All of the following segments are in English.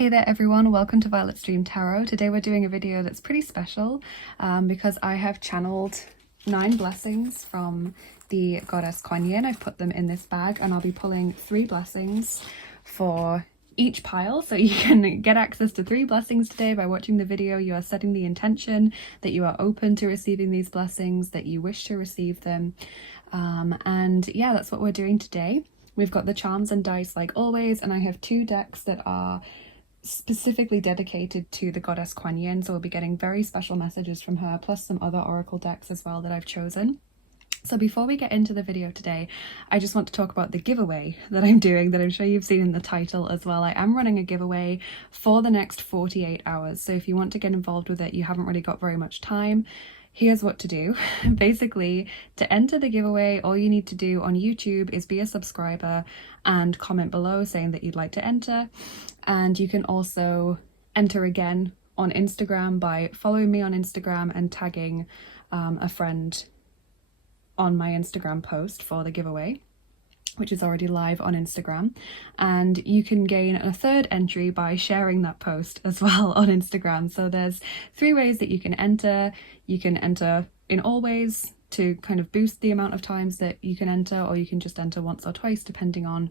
Hey there everyone, welcome to Violet's Dream Tarot. Today we're doing a video that's pretty special because I have channeled 9 blessings from the Goddess Kuan Yin. I've put them in this bag and I'll be pulling 3 blessings for each pile, so you can get access to 3 blessings today. By watching the video, you are setting the intention that you are open to receiving these blessings, that you wish to receive them, and yeah, that's what we're doing today. We've got the charms and dice like always, and I have 2 decks that are specifically dedicated to the Goddess Kuan Yin, so we'll be getting very special messages from her, plus some other oracle decks as well that I've chosen. So before we get into the video today, I just want to talk about the giveaway that I'm doing, that I'm sure you've seen in the title as well. I am running a giveaway for the next 48 hours, so if you want to get involved with it, you haven't really got very much time. Here's what to do. Basically, to enter the giveaway, all you need to do on YouTube is be a subscriber and comment below saying that you'd like to enter. And you can also enter again on Instagram by following me on Instagram and tagging a friend on my Instagram post for the giveaway, which is already live on Instagram. And you can gain a 3rd entry by sharing that post as well on Instagram. So there's 3 ways that you can enter. You can enter in all ways to kind of boost the amount of times that you can enter, or you can just enter once or twice depending on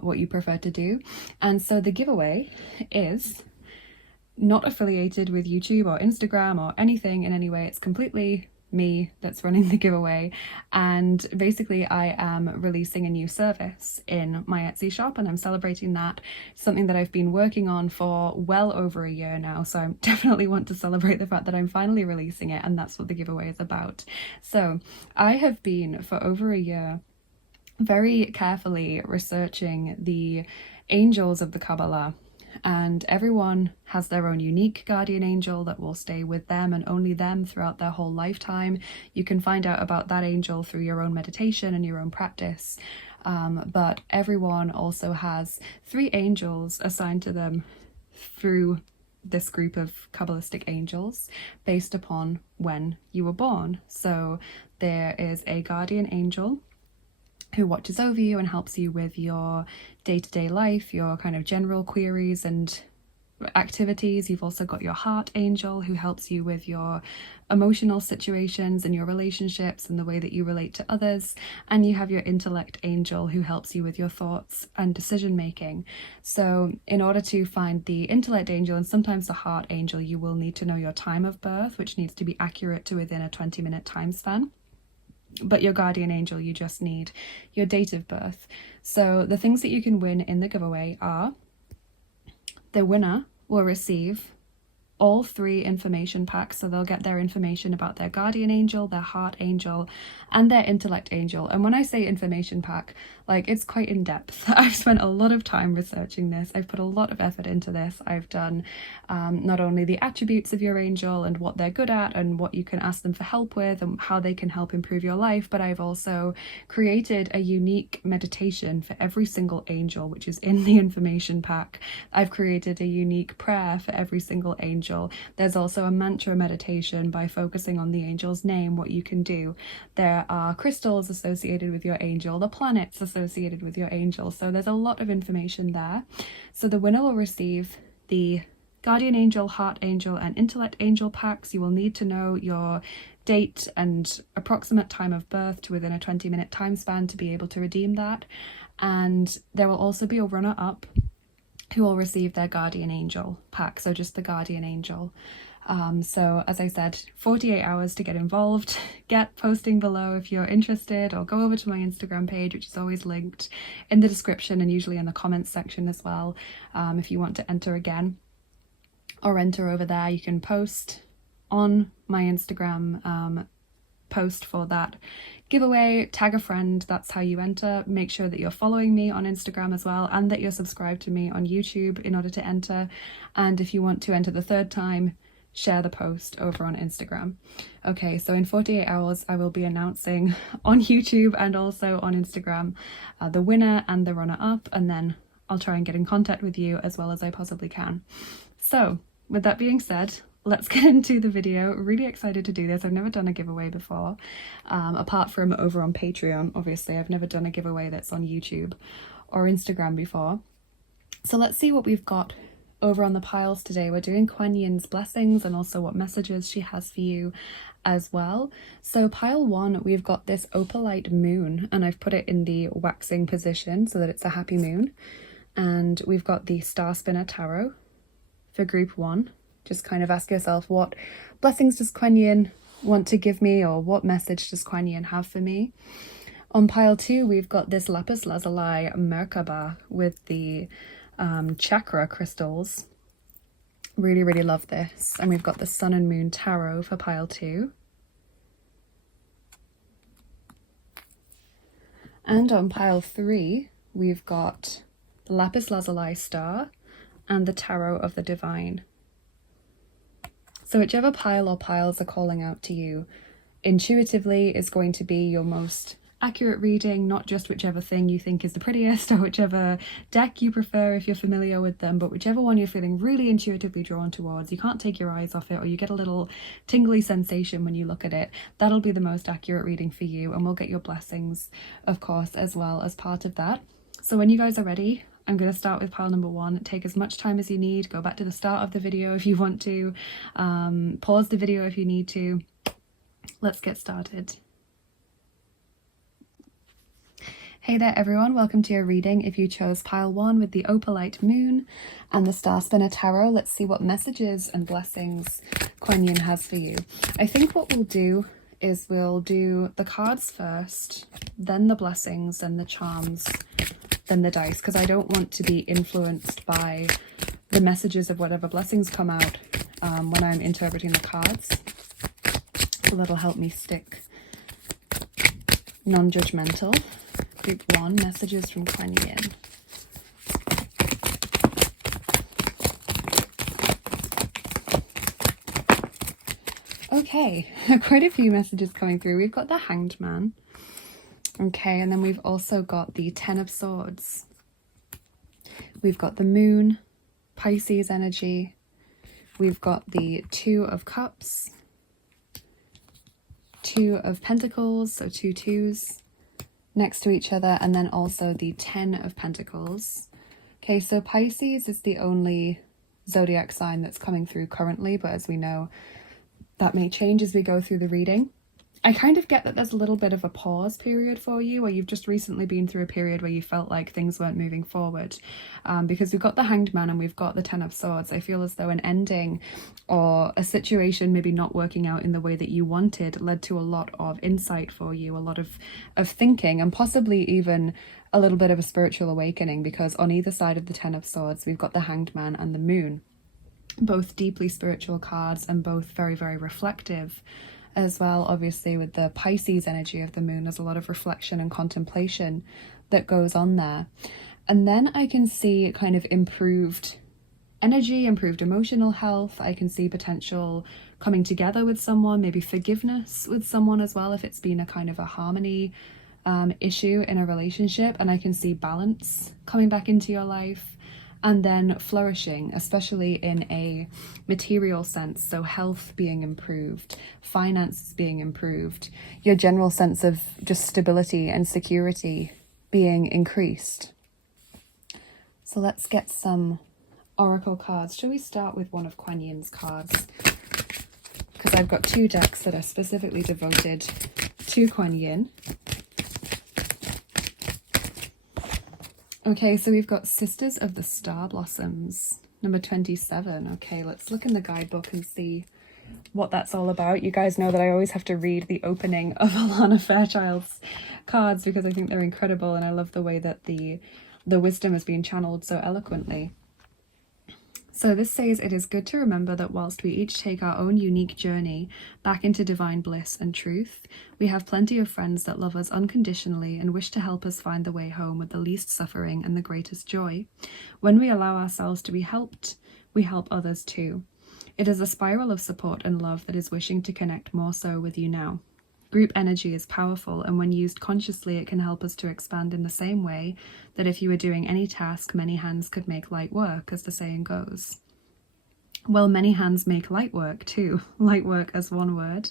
what you prefer to do. And so the giveaway is not affiliated with YouTube or Instagram or anything in any way. It's completely me that's running the giveaway, and basically I am releasing a new service in my Etsy shop, and I'm celebrating that. Something that I've been working on for well over a year now, so I definitely want to celebrate the fact that I'm finally releasing it, and that's what the giveaway is about. So I have been for over a year very carefully researching the angels of the Kabbalah, and everyone has their own unique guardian angel that will stay with them and only them throughout their whole lifetime. You can find out about that angel through your own meditation and your own practice, but everyone also has 3 angels assigned to them through this group of Kabbalistic angels based upon when you were born. So there is a guardian angel who watches over you and helps you with your day-to-day life, your kind of general queries and activities. You've also got your heart angel who helps you with your emotional situations and your relationships and the way that you relate to others. And you have your intellect angel who helps you with your thoughts and decision making. So in order to find the intellect angel and sometimes the heart angel, you will need to know your time of birth, which needs to be accurate to within a 20-minute time span. But your guardian angel, you just need your date of birth. So the things that you can win in the giveaway are: the winner will receive all 3 information packs, so they'll get their information about their guardian angel, their heart angel, and their intellect angel. And when I say information pack, like, it's quite in depth. I've spent a lot of time researching this. I've put a lot of effort into this. I've done not only the attributes of your angel and what they're good at and what you can ask them for help with and how they can help improve your life, but I've also created a unique meditation for every single angel, which is in the information pack. I've created a unique prayer for every single angel. There's also a mantra meditation by focusing on the angel's name, what you can do. There are crystals associated with your angel, the planets associated with your angel. So there's a lot of information there. So the winner will receive the guardian angel, heart angel, and intellect angel packs. You will need to know your date and approximate time of birth to within a 20-minute time span to be able to redeem that. And there will also be a runner-up who will receive their guardian angel pack, so just the guardian angel. So as I said, 48 hours to get involved. Get posting below if you're interested, or go over to my Instagram page, which is always linked in the description and usually in the comments section as well. If you want to enter again or enter over there, you can post on my Instagram post for that giveaway, tag a friend. That's how you enter. Make sure that you're following me on Instagram as well, and that you're subscribed to me on YouTube in order to enter. And if you want to enter the 3rd time, share the post over on Instagram. Okay, so in 48 hours I will be announcing on YouTube and also on Instagram the winner and the runner-up, and then I'll try and get in contact with you as well as I possibly can. So with that being said, let's get into the video. Really excited to do this. I've never done a giveaway before, apart from over on Patreon. Obviously, I've never done a giveaway that's on YouTube or Instagram before. So let's see what we've got over on the piles today, we're doing Kuan Yin's blessings and also what messages she has for you as well. So pile 1, we've got this Opalite moon, and I've put it in the waxing position so that it's a happy moon. And we've got the Star Spinner Tarot for group 1. Just kind of ask yourself, what blessings does Kuan Yin want to give me, or what message does Kuan Yin have for me? On pile 2, we've got this Lapis Lazuli Merkaba with the Chakra crystals. Really, really love this. And we've got the Sun and Moon Tarot for pile 2. And on pile 3, we've got the Lapis Lazuli Star and the Tarot of the Divine. So whichever pile or piles are calling out to you intuitively is going to be your most accurate reading, not just whichever thing you think is the prettiest or whichever deck you prefer if you're familiar with them, but whichever one you're feeling really intuitively drawn towards. You can't take your eyes off it, or you get a little tingly sensation when you look at it. That'll be the most accurate reading for you, and we'll get your blessings, of course, as well as part of that. So when you guys are ready, I'm going to start with pile number 1. Take as much time as you need. Go back to the start of the video if you want to. Pause the video if you need to. Let's get started. Hey there everyone, welcome to your reading. If you chose pile 1 with the Opalite Moon and the Star Spinner Tarot, let's see what messages and blessings Kuan Yin has for you. I think what we'll do is we'll do the cards first, then the blessings, then the charms, then the dice, because I don't want to be influenced by the messages of whatever blessings come out when I'm interpreting the cards. So that'll help me stick non-judgmental. Group 1, messages from Kuan Yin. Okay, quite a few messages coming through. We've got the Hanged Man. Okay, and then we've also got the 10 of Swords. We've got the Moon, Pisces energy. We've got the 2 of Cups, 2 of Pentacles, so 2 2s next to each other, and then also the 10 of Pentacles. Okay, so Pisces is the only zodiac sign that's coming through currently, but as we know, that may change as we go through the reading. I kind of get that there's a little bit of a pause period for you, or you've just recently been through a period where you felt like things weren't moving forward, because we've got the Hanged Man and we've got the 10 of Swords. I feel as though an ending or a situation maybe not working out in the way that you wanted led to a lot of insight for you, a lot of thinking, and possibly even a little bit of a spiritual awakening, because on either side of the 10 of Swords we've got the Hanged Man and the Moon, both deeply spiritual cards and both very, very reflective as well. Obviously with the Pisces energy of the Moon, there's a lot of reflection and contemplation that goes on there. And then I can see kind of improved energy, improved emotional health. I can see potential coming together with someone, maybe forgiveness with someone as well if it's been a kind of a harmony issue in a relationship. And I can see balance coming back into your life. And then flourishing, especially in a material sense. So health being improved, finances being improved, your general sense of just stability and security being increased. So let's get some oracle cards. Shall we start with one of Kuan Yin's cards? Because I've got 2 decks that are specifically devoted to Kuan Yin. Okay, so we've got Sisters of the Star Blossoms, number 27. Okay, let's look in the guidebook and see what that's all about. You guys know that I always have to read the opening of Alana Fairchild's cards because I think they're incredible, and I love the way that the wisdom has been channeled so eloquently. So this says, it is good to remember that whilst we each take our own unique journey back into divine bliss and truth, we have plenty of friends that love us unconditionally and wish to help us find the way home with the least suffering and the greatest joy. When we allow ourselves to be helped, we help others too. It is a spiral of support and love that is wishing to connect more so with you now. Group energy is powerful, and when used consciously, it can help us to expand in the same way that if you were doing any task, many hands could make light work, as the saying goes. Well, many hands make light work too. Light work as one word.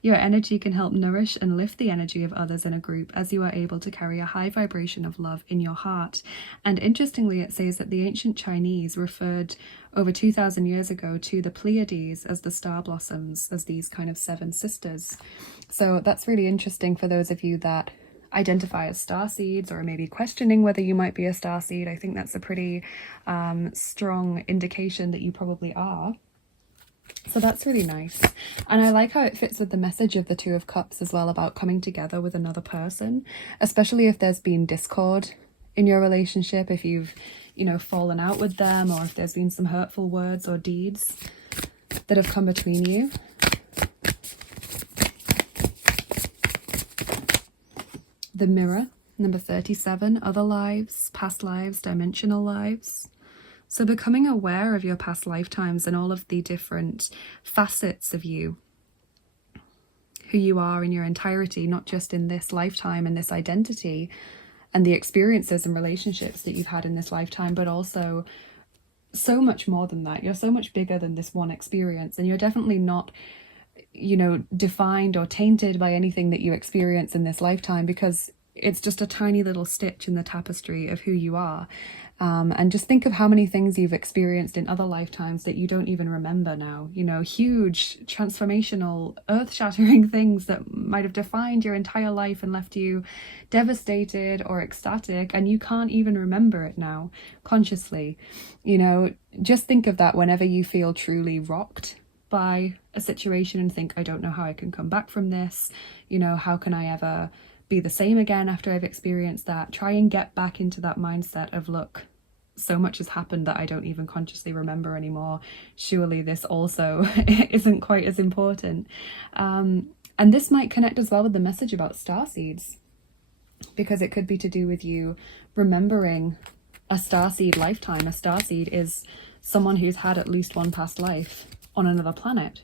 Your energy can help nourish and lift the energy of others in a group as you are able to carry a high vibration of love in your heart. And interestingly, it says that the ancient Chinese referred over 2,000 years ago to the Pleiades as the star blossoms, as these kind of 7 sisters. So that's really interesting for those of you that identify as starseeds, or maybe questioning whether you might be a starseed. I think that's a pretty strong indication that you probably are. So that's really nice. And I like how it fits with the message of the Two of Cups as well, about coming together with another person, especially if there's been discord in your relationship, if you've, you know, fallen out with them, or if there's been some hurtful words or deeds that have come between you. The Mirror, number 37, other lives, past lives, dimensional lives. So becoming aware of your past lifetimes and all of the different facets of you, who you are in your entirety, not just in this lifetime and this identity and the experiences and relationships that you've had in this lifetime, but also so much more than that. You're so much bigger than this one experience, and you're definitely not, you know, defined or tainted by anything that you experience in this lifetime, because it's just a tiny little stitch in the tapestry of who you are. And just think of how many things you've experienced in other lifetimes that you don't even remember now. You know, huge, transformational, earth-shattering things that might have defined your entire life and left you devastated or ecstatic, and you can't even remember it now consciously. You know, just think of that whenever you feel truly rocked by a situation and think, I don't know how I can come back from this. You know, how can I ever be the same again after I've experienced that? Try and get back into that mindset of, look, so much has happened that I don't even consciously remember anymore. Surely this also isn't quite as important. And this might connect as well with the message about starseeds, because it could be to do with you remembering a starseed lifetime. A starseed is someone who's had at least one past life on another planet.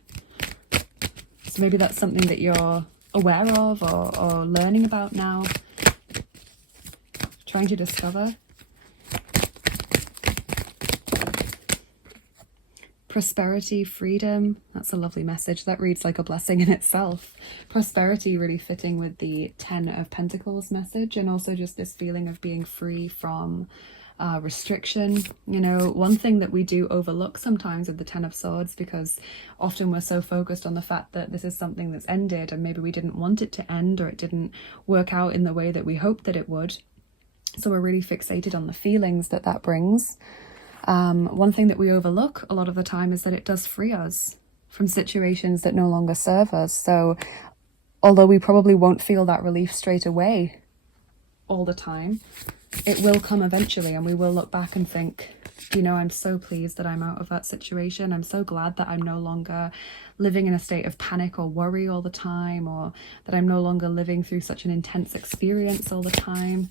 So maybe that's something that you're aware of or learning about now, trying to discover. Prosperity, freedom, that's a lovely message. That reads like a blessing in itself. Prosperity really fitting with the 10 of Pentacles message, and also just this feeling of being free from restriction. You know, one thing that we do overlook sometimes with the 10 of Swords, because often we're so focused on the fact that this is something that's ended and maybe we didn't want it to end, or it didn't work out in the way that we hoped that it would. So we're really fixated on the feelings that that brings. One thing that we overlook a lot of the time is that it does free us from situations that no longer serve us. So although we probably won't feel that relief straight away all the time, it will come eventually, and we will look back and think, you know, I'm so pleased that I'm out of that situation. I'm so glad that I'm no longer living in a state of panic or worry all the time, or that I'm no longer living through such an intense experience all the time.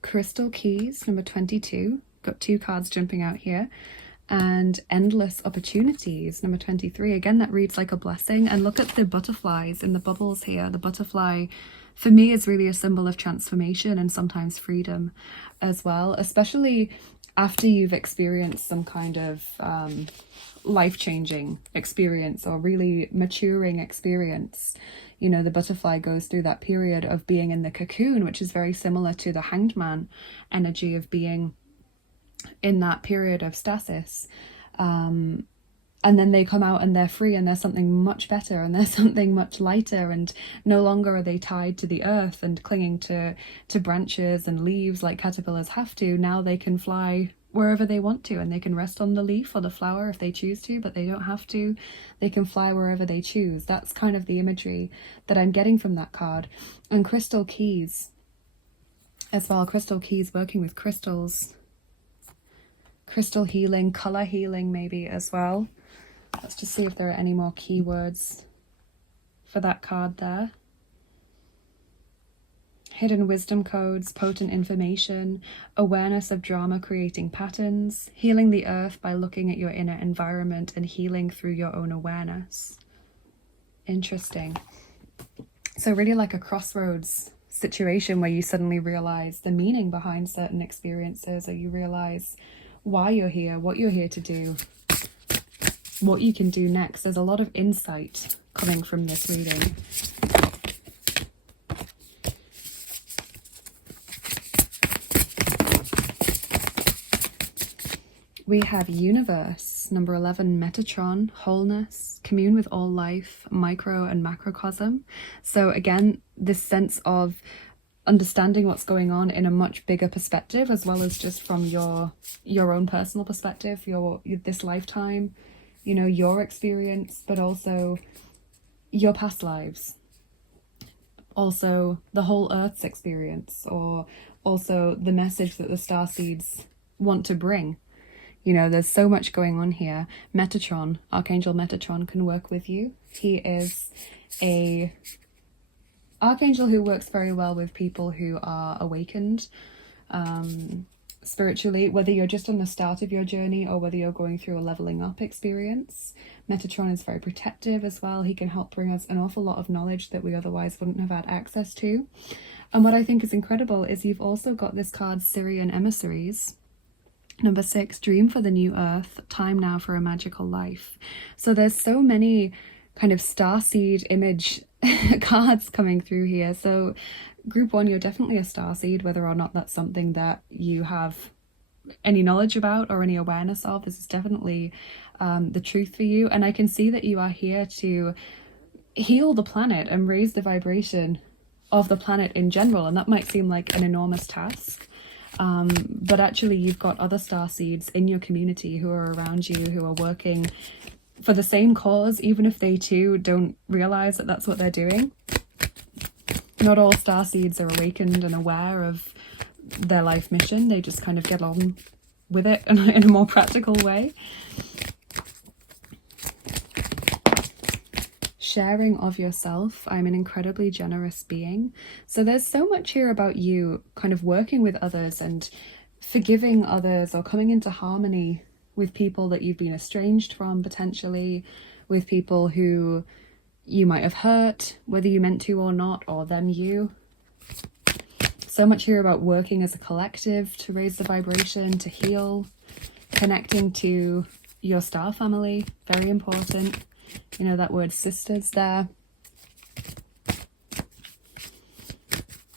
Crystal Keys, number 22. Got 2 cards jumping out here. And Endless Opportunities, number 23. Again, that reads like a blessing. And look at the butterflies in the bubbles here. The butterfly, for me, is really a symbol of transformation and sometimes freedom as well, especially after you've experienced some kind of life-changing experience or really maturing experience. You know, the butterfly goes through that period of being in the cocoon, which is very similar to the Hanged Man energy of being in that period of stasis. And then they come out and they're free, and there's something much better, and there's something much lighter, and no longer are they tied to the earth and clinging to branches and leaves like caterpillars have to. Now they can fly wherever they want to, and they can rest on the leaf or the flower if they choose to, but they don't have to. They can fly wherever they choose. That's kind of the imagery that I'm getting from that card. And crystal keys as well. Crystal keys, working with crystals, crystal healing, color healing maybe as well. Let's just see if there are any more keywords for that card there. Hidden wisdom codes, potent information, awareness of drama creating patterns, healing the earth by looking at your inner environment and healing through your own awareness. Interesting. So really like a crossroads situation where you suddenly realize the meaning behind certain experiences, or you realize why you're here, what you're here to do, what you can do next. There's a lot of insight coming from this reading. We have universe, number 11, Metatron, wholeness, commune with all life, micro and macrocosm. So again, this sense of understanding what's going on in a much bigger perspective, as well as just from your own personal perspective, this lifetime, you know, your experience, but also your past lives, also the whole Earth's experience, or also the message that the starseeds want to bring. You know, there's so much going on here. Metatron, Archangel Metatron, can work with you. He is a archangel who works very well with people who are awakened spiritually, whether you're just on the start of your journey or whether you're going through a leveling up experience. Metatron is very protective as well. He can help bring us an awful lot of knowledge that we otherwise wouldn't have had access to. And what I think is incredible is you've also got this card, Syrian Emissaries. Number 6, dream for the new earth, time now for a magical life. So there's so many kind of starseed image cards coming through here. So group 1, you're definitely a starseed, whether or not that's something that you have any knowledge about or any awareness of. This is definitely the truth for you. And I can see that you are here to heal the planet and raise the vibration of the planet in general. And that might seem like an enormous task. But actually you've got other starseeds in your community who are around you, who are working for the same cause, even if they too don't realize that that's what they're doing. Not all starseeds are awakened and aware of their life mission. They just kind of get on with it in a more practical way. Sharing of yourself. I'm an incredibly generous being. So there's so much here about you kind of working with others and forgiving others, or coming into harmony with people that you've been estranged from, potentially with people who you might have hurt, whether you meant to or not, or them you. So much here about working as a collective to raise the vibration, to heal, connecting to your star family, very important. You know, that word sisters there.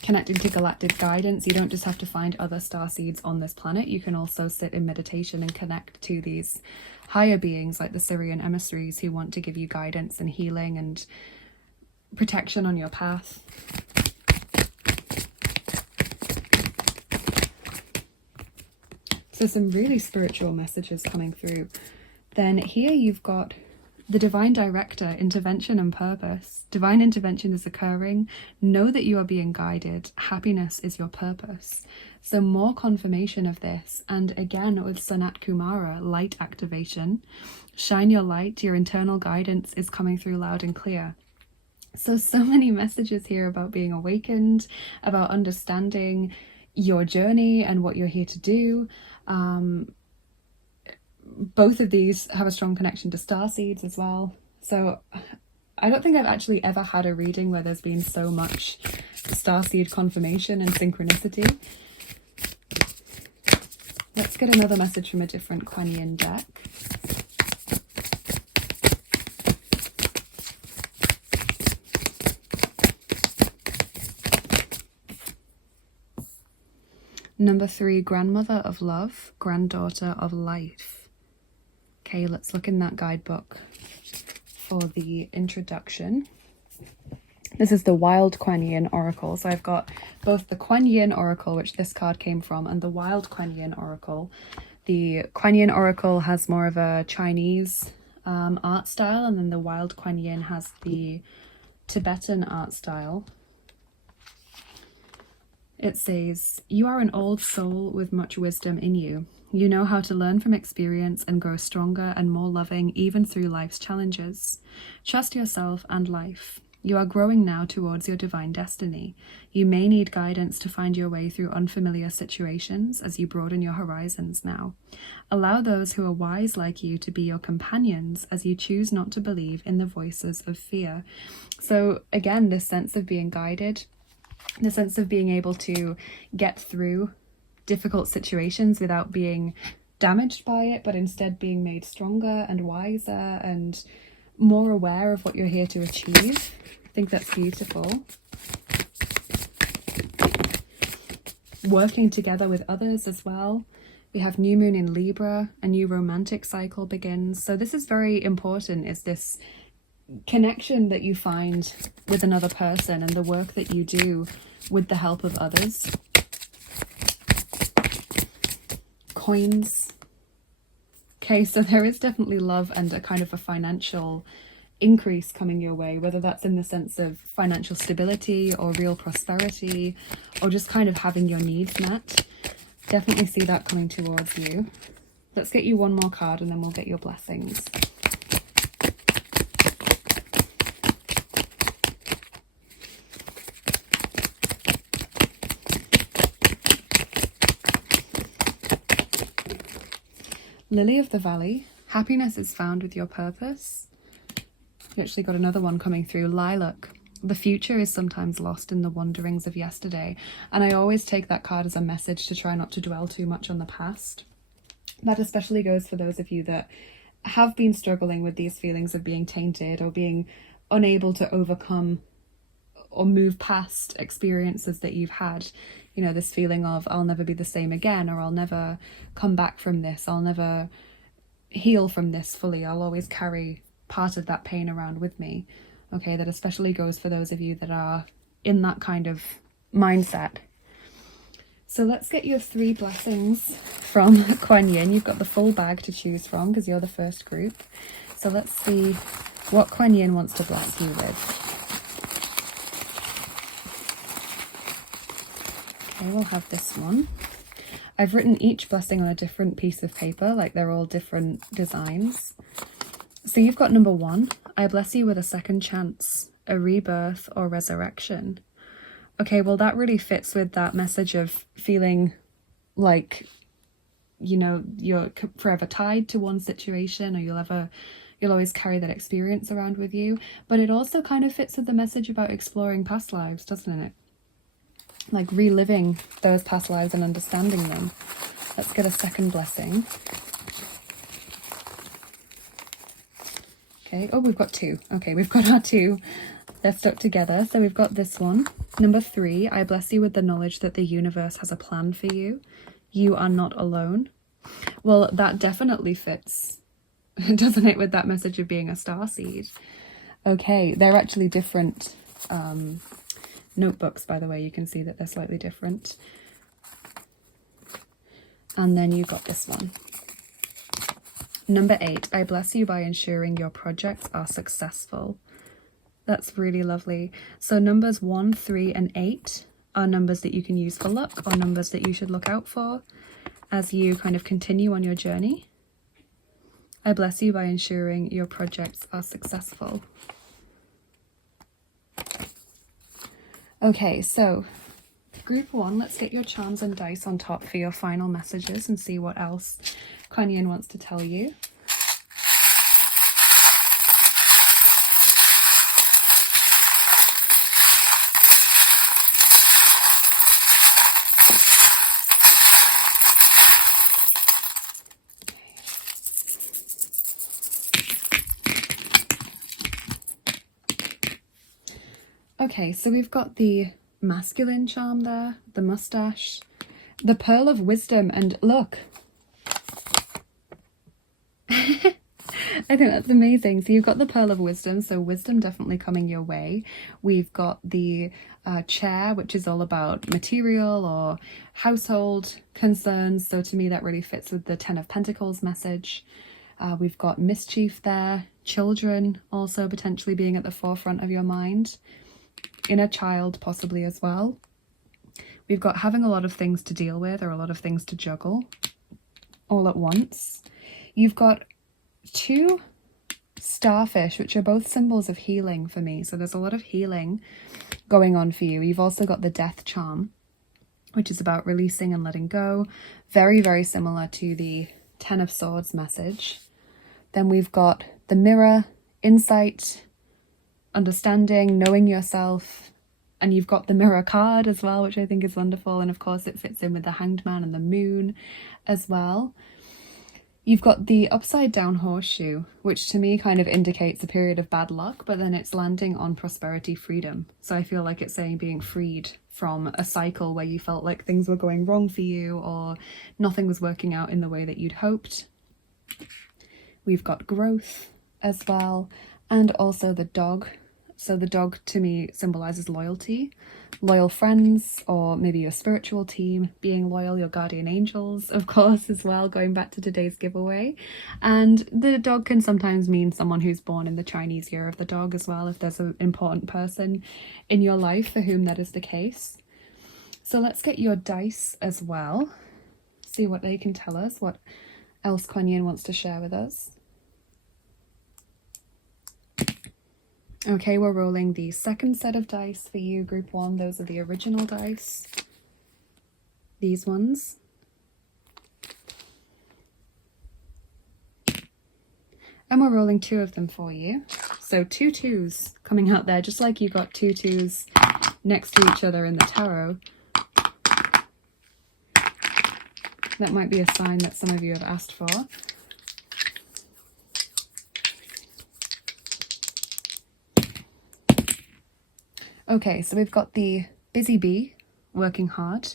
Connecting to galactic guidance. You don't just have to find other starseeds on this planet. You can also sit in meditation and connect to these higher beings like the Syrian emissaries who want to give you guidance and healing and protection on your path. So some really spiritual messages coming through. Then here you've got the divine director, intervention and purpose. Divine intervention is occurring. Know that you are being guided. Happiness is your purpose. So more confirmation of this. And again, with Sanat Kumara, light activation. Shine your light. Your internal guidance is coming through loud and clear. So many messages here about being awakened, about understanding your journey and what you're here to do. Both of these have a strong connection to starseeds as well. So I don't think I've actually ever had a reading where there's been so much starseed confirmation and synchronicity. Let's get another message from a different Kuan Yin deck. Number 3, grandmother of love, granddaughter of life. Okay, let's look in that guidebook for the introduction. This is the Wild Kuan Yin Oracle. So I've got both the Kuan Yin Oracle, which this card came from, and the Wild Kuan Yin Oracle. The Kuan Yin Oracle has more of a Chinese art style, and then the Wild Kuan Yin has the Tibetan art style. It says, you are an old soul with much wisdom in you. You know how to learn from experience and grow stronger and more loving even through life's challenges. Trust yourself and life. You are growing now towards your divine destiny. You may need guidance to find your way through unfamiliar situations as you broaden your horizons now. Allow those who are wise like you to be your companions as you choose not to believe in the voices of fear. So again, this sense of being guided. the sense of being able to get through difficult situations without being damaged by it, but instead being made stronger and wiser and more aware of what you're here to achieve. I think that's beautiful. Working together with others as well. We have new moon in Libra, a new romantic cycle begins. So this is very important, is this connection that you find with another person and the work that you do with the help of others. Coins. Okay, so there is definitely love and a kind of a financial increase coming your way, whether that's in the sense of financial stability or real prosperity, or just kind of having your needs met. Definitely see that coming towards you. Let's get you one more card and then we'll get your blessings. Lily of the Valley. Happiness is found with your purpose. You actually got another one coming through. Lilac. The future is sometimes lost in the wanderings of yesterday. And I always take that card as a message to try not to dwell too much on the past. That especially goes for those of you that have been struggling with these feelings of being tainted or being unable to overcome or move past experiences that you've had. You know, this feeling of I'll never be the same again, or I'll never come back from this, I'll never heal from this fully, I'll always carry part of that pain around with me. Okay, that especially goes for those of you that are in that kind of mindset. So let's get your 3 blessings from Kuan Yin. You've got the full bag to choose from because you're the first group. So let's see what Kuan Yin wants to bless you with. Okay, we'll have this one. I've written each blessing on a different piece of paper, like they're all different designs. So you've got number 1. I bless you with a second chance, a rebirth or resurrection. Okay, well that really fits with that message of feeling like, you know, you're forever tied to one situation, or you'll always carry that experience around with you. But it also kind of fits with the message about exploring past lives, doesn't it? Like reliving those past lives and understanding them. Let's get a second blessing. Okay, oh, we've got 2. Okay, we've got our 2. They're stuck together. So we've got this one. Number 3, I bless you with the knowledge that the universe has a plan for you. You are not alone. Well, that definitely fits, doesn't it, with that message of being a starseed. Okay, they're actually different notebooks, by the way. You can see that they're slightly different. And then you've got this one. Number 8, I bless you by ensuring your projects are successful. That's really lovely. So numbers 1, 3, and 8 are numbers that you can use for luck, or numbers that you should look out for as you kind of continue on your journey. I bless you by ensuring your projects are successful. Okay, so group 1, let's get your charms and dice on top for your final messages and see what else Kuan Yin wants to tell you. Okay, so we've got the masculine charm there, the mustache, the pearl of wisdom, and look. I think that's amazing. So you've got the pearl of wisdom, so wisdom definitely coming your way. We've got the chair, which is all about material or household concerns. So to me, that really fits with the 10 of Pentacles message. We've got mischief there, children also potentially being at the forefront of your mind, inner child possibly as well. We've got having a lot of things to deal with or a lot of things to juggle all at once. You've got 2 starfish, which are both symbols of healing for me. So there's a lot of healing going on for you. You've also got the death charm, which is about releasing and letting go. Very, very similar to the 10 of Swords message. Then we've got the mirror, insight, understanding, knowing yourself, And you've got the Mirror card as well, which I think is wonderful. And of course it fits in with the Hanged Man and the Moon as well. You've got the upside down horseshoe, which to me kind of indicates a period of bad luck, but then it's landing on prosperity, freedom. So I feel like it's saying being freed from a cycle where you felt like things were going wrong for you or nothing was working out in the way that you'd hoped. We've got growth as well, and also the dog. So the dog to me symbolizes loyalty, loyal friends, or maybe your spiritual team, being loyal, your guardian angels, of course, as well, going back to today's giveaway. And the dog can sometimes mean someone who's born in the Chinese year of the dog as well, if there's an important person in your life for whom that is the case. So let's get your dice as well, see what they can tell us, what else Kuan Yin wants to share with us. Okay, we're rolling the second set of dice for you, group 1. Those are the original dice. These ones. And we're rolling 2 of them for you. So 2 2s coming out there, just like you got 2 2s next to each other in the tarot. That might be a sign that some of you have asked for. Okay, so we've got the busy bee, working hard,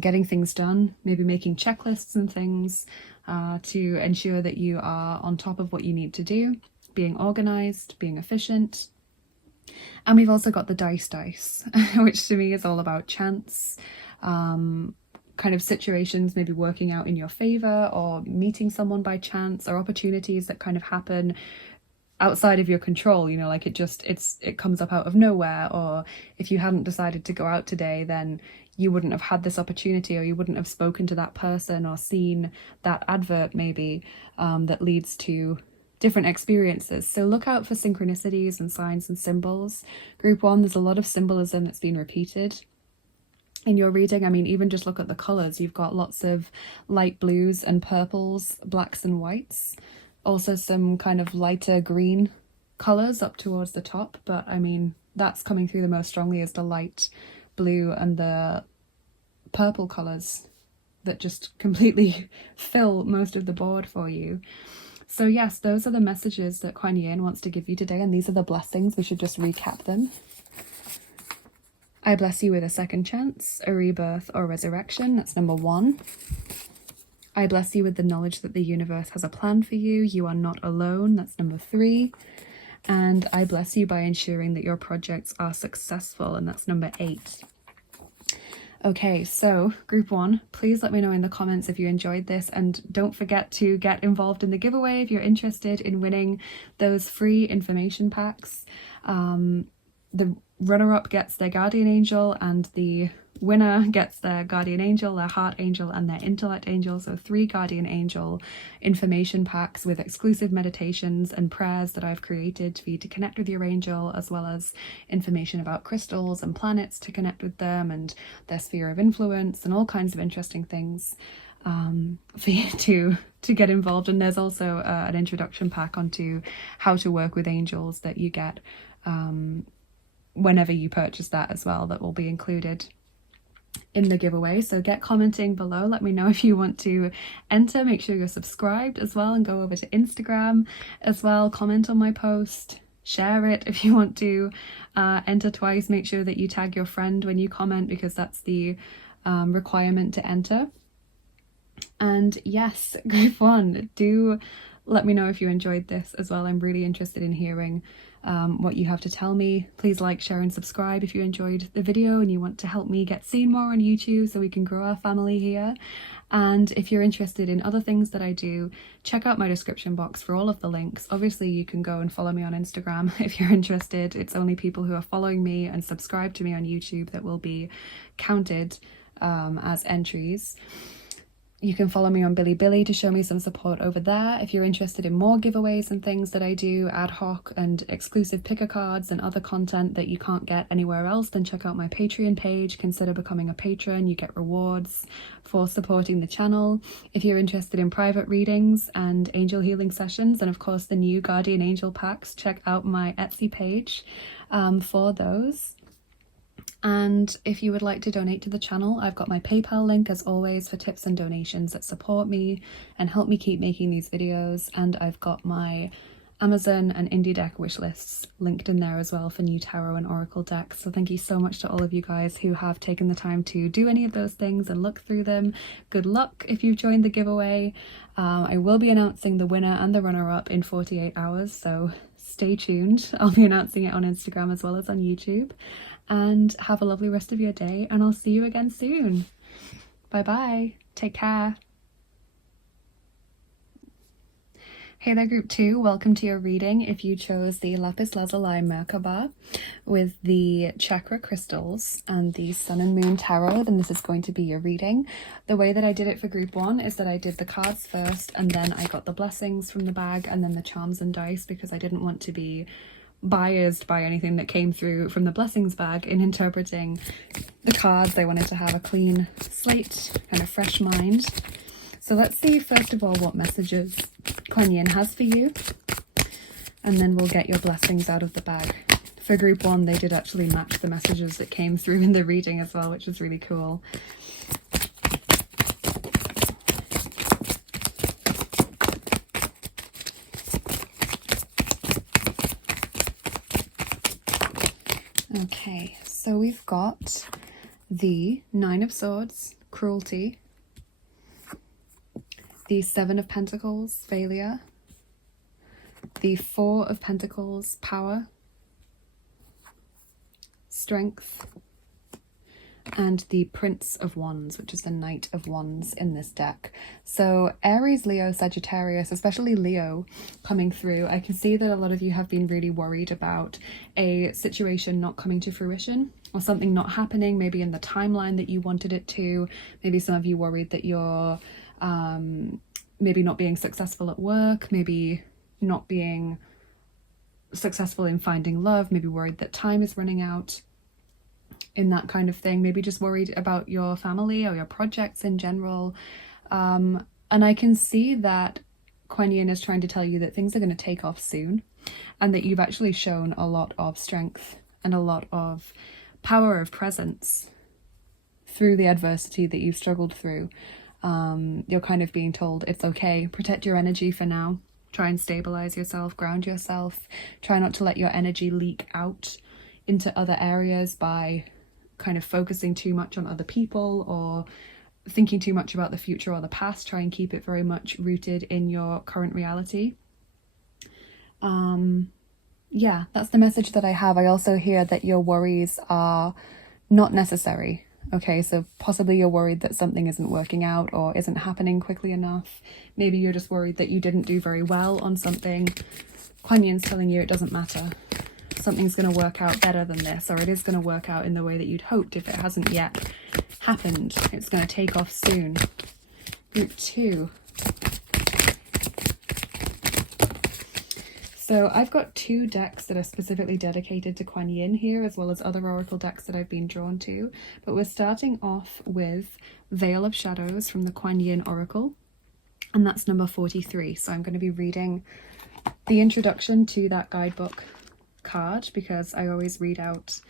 getting things done, maybe making checklists and things to ensure that you are on top of what you need to do, being organized, being efficient. And we've also got the dice, which to me is all about chance, kind of situations maybe working out in your favor, or meeting someone by chance, or opportunities that kind of happen outside of your control, you know, like it comes up out of nowhere. Or if you hadn't decided to go out today, then you wouldn't have had this opportunity, or you wouldn't have spoken to that person or seen that advert maybe, that leads to different experiences. So look out for synchronicities and signs and symbols. Group 1, there's a lot of symbolism that's been repeated in your reading. I mean, even just look at the colors. You've got lots of light blues and purples, blacks and whites. Also some kind of lighter green colors up towards the top, but I mean, that's coming through the most strongly is the light blue and the purple colors that just completely fill most of the board for you. So yes, those are the messages that Kuan Yin wants to give you today, and these are the blessings. We should just recap them. I bless you with a second chance, a rebirth or resurrection. That's number 1. I bless you with the knowledge that the universe has a plan for you. You are not alone. That's number 3. And I bless you by ensuring that your projects are successful. And that's number 8. Okay, so group 1, please let me know in the comments if you enjoyed this. And don't forget to get involved in the giveaway if you're interested in winning those free information packs. The runner-up gets their guardian angel, and the winner gets their guardian angel, their heart angel, and their intellect angel. So 3 guardian angel information packs with exclusive meditations and prayers that I've created for you to connect with your angel, as well as information about crystals and planets to connect with them and their sphere of influence and all kinds of interesting things for you to get involved. And there's also an introduction pack onto how to work with angels that you get whenever you purchase that as well, that will be included in the giveaway. So get commenting below, let me know if you want to enter. Make sure you're subscribed as well, and go over to Instagram as well, comment on my post, share it if you want to enter twice. Make sure that you tag your friend when you comment, because that's the requirement to enter. And yes, group 1, do let me know if you enjoyed this as well. I'm really interested in hearing what you have to tell me. Please like, share and subscribe if you enjoyed the video and you want to help me get seen more on YouTube so we can grow our family here. And if you're interested in other things that I do, check out my description box for all of the links. Obviously you can go and follow me on Instagram if you're interested. It's only people who are following me and subscribe to me on YouTube that will be counted as entries. You can follow me on Bilibili to show me some support over there. If you're interested in more giveaways and things that I do, ad hoc and exclusive picker cards and other content that you can't get anywhere else, then check out my Patreon page. Consider becoming a patron. You get rewards for supporting the channel. If you're interested in private readings and angel healing sessions, and of course the new Guardian Angel packs, check out my Etsy page for those. And if you would like to donate to the channel, I've got my PayPal link as always for tips and donations that support me and help me keep making these videos. And I've got my Amazon and Indie Deck wish lists linked in there as well for new tarot and oracle decks. So thank you so much to all of you guys who have taken the time to do any of those things and look through them. Good luck if you've joined the giveaway. I will be announcing the winner and the runner-up in 48 hours, so stay tuned. I'll be announcing it on Instagram as well as on YouTube. And have a lovely rest of your day, and I'll see you again soon. Bye bye. Take care. Hey there, group 2. Welcome to your reading. If you chose the Lapis Lazuli Merkaba with the Chakra crystals and the Sun and Moon Tarot, then this is going to be your reading. The way that I did it for group 1 is that I did the cards first, and then I got the blessings from the bag, and then the charms and dice, because I didn't want to be biased by anything that came through from the blessings bag in interpreting the cards. I wanted to have a clean slate and a fresh mind. So let's see first of all what messages Kuan Yin has for you, and then we'll get your blessings out of the bag. For group 1 they did actually match the messages that came through in the reading as well, which is really cool. Okay, so we've got the 9 of Swords, cruelty, the 7 of Pentacles, failure, the 4 of Pentacles, power, strength, and the Prince of Wands, which is the Knight of Wands in this deck. So Aries, Leo, Sagittarius, especially Leo coming through, I can see that a lot of you have been really worried about a situation not coming to fruition or something not happening, maybe in the timeline that you wanted it to. Maybe some of you worried that you're maybe not being successful at work, maybe not being successful in finding love, maybe worried that time is running out, in that kind of thing, maybe just worried about your family or your projects in general. And I can see that Kuan Yin is trying to tell you that things are going to take off soon, and that you've actually shown a lot of strength and a lot of power of presence through the adversity that you've struggled through. You're kind of being told it's okay, protect your energy for now, try and stabilize yourself, ground yourself, try not to let your energy leak out into other areas by kind of focusing too much on other people or thinking too much about the future or the past. Try and keep it very much rooted in your current reality. Yeah, that's the message that I have. I also hear that your worries are not necessary. Okay, so possibly you're worried that something isn't working out or isn't happening quickly enough. Maybe you're just worried that you didn't do very well on something. Kuan Yin's telling you it doesn't matter. Something's going to work out better than this, or it is going to work out in the way that you'd hoped if it hasn't yet happened. It's going to take off soon. Group 2. So I've got 2 decks that are specifically dedicated to Kuan Yin here, as well as other oracle decks that I've been drawn to. But we're starting off with Veil of Shadows from the Kuan Yin Oracle, and that's number 43. So I'm going to be reading the introduction to that guidebook card, because I always read out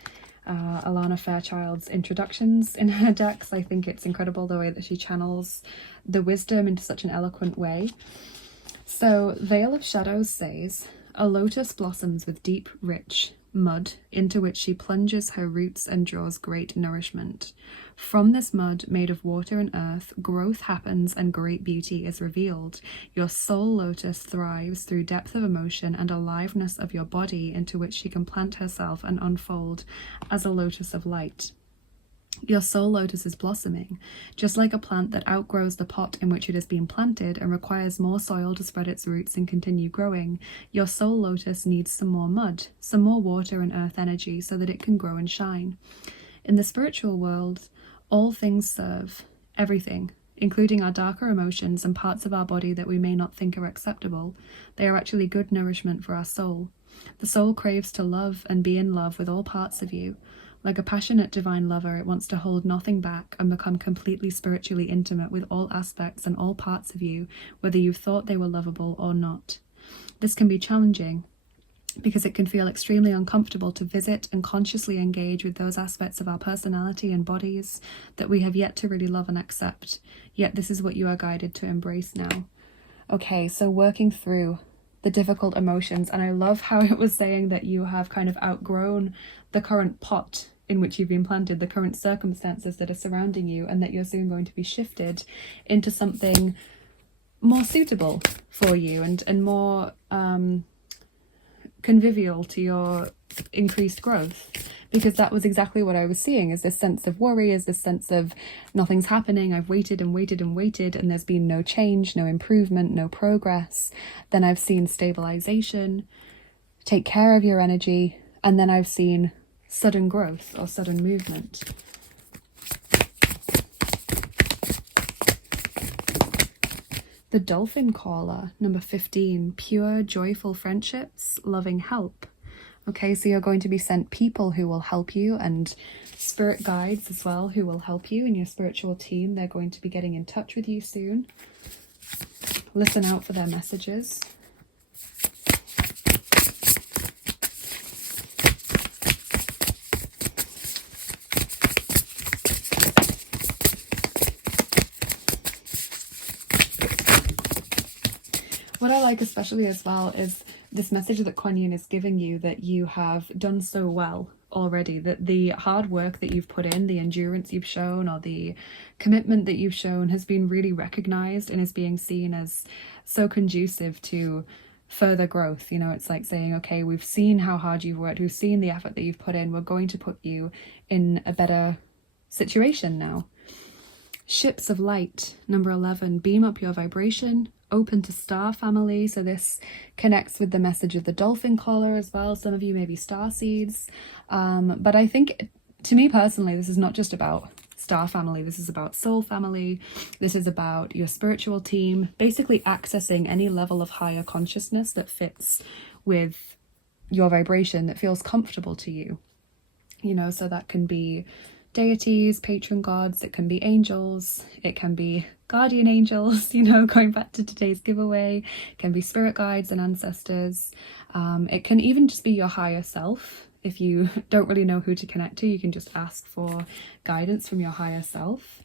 Alana Fairchild's introductions in her decks. I think it's incredible the way that she channels the wisdom into such an eloquent way. So Veil of Shadows says, a lotus blossoms with deep, rich mud into which she plunges her roots and draws great nourishment. From this mud, made of water and earth, growth happens and great beauty is revealed. Your soul lotus thrives through depth of emotion and aliveness of your body, into which she can plant herself and unfold as a lotus of light. Your soul lotus is blossoming, just like a plant that outgrows the pot in which it has been planted and requires more soil to spread its roots and continue growing. Your soul lotus needs some more mud, some more water and earth energy so that it can grow and shine. In the spiritual world, all things serve, everything, including our darker emotions and parts of our body that we may not think are acceptable. They are actually good nourishment for our soul. The soul craves to love and be in love with all parts of you. Like a passionate divine lover, it wants to hold nothing back and become completely spiritually intimate with all aspects and all parts of you, whether you thought they were lovable or not. This can be challenging, because it can feel extremely uncomfortable to visit and consciously engage with those aspects of our personality and bodies that we have yet to really love and accept. Yet this is what you are guided to embrace now. Okay, so working through the difficult emotions, and I love how it was saying that you have kind of outgrown the current pot in which you've been planted, the current circumstances that are surrounding you, and that you're soon going to be shifted into something more suitable for you and more convivial to your increased growth. Because that was exactly what I was seeing, is this sense of worry, is this sense of nothing's happening, I've waited and waited and waited and there's been no change, no improvement, no progress. Then I've seen stabilization, take care of your energy, and then I've seen sudden growth or sudden movement. The dolphin caller, number 15, pure, joyful friendships, loving help. Okay, so you're going to be sent people who will help you, and spirit guides as well who will help you in your spiritual team. They're going to be getting in touch with you soon. Listen out for their messages. What I like especially as well is this message that Kuan Yin is giving you, that you have done so well already, that the hard work that you've put in, the endurance you've shown, or the commitment that you've shown has been really recognized and is being seen as so conducive to further growth. You know, it's like saying, okay, we've seen how hard you've worked, we've seen the effort that you've put in, we're going to put you in a better situation now. Ships of light, number 11, beam up your vibration, open to star family. So this connects with the message of the dolphin collar as well. Some of you may be star seeds, but I think, to me personally, this is not just about star family. This is about soul family. This is about your spiritual team, basically accessing any level of higher consciousness that fits with your vibration, that feels comfortable to you. You know, so that can be deities, patron gods, it can be angels, it can be guardian angels, you know, going back to today's giveaway, it can be spirit guides and ancestors. It can even just be your higher self. If you don't really know who to connect to, you can just ask for guidance from your higher self.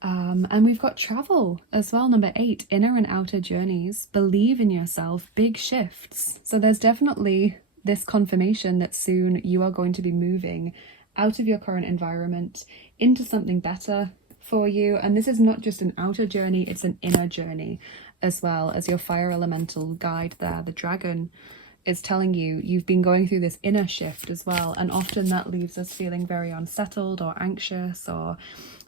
And we've got travel as well, number 8, inner and outer journeys, believe in yourself, big shifts. So there's definitely this confirmation that soon you are going to be moving out of your current environment into something better for you. And this is not just an outer journey, it's an inner journey as well. As your fire elemental guide there, the dragon, is telling you, you've been going through this inner shift as well. And often that leaves us feeling very unsettled or anxious or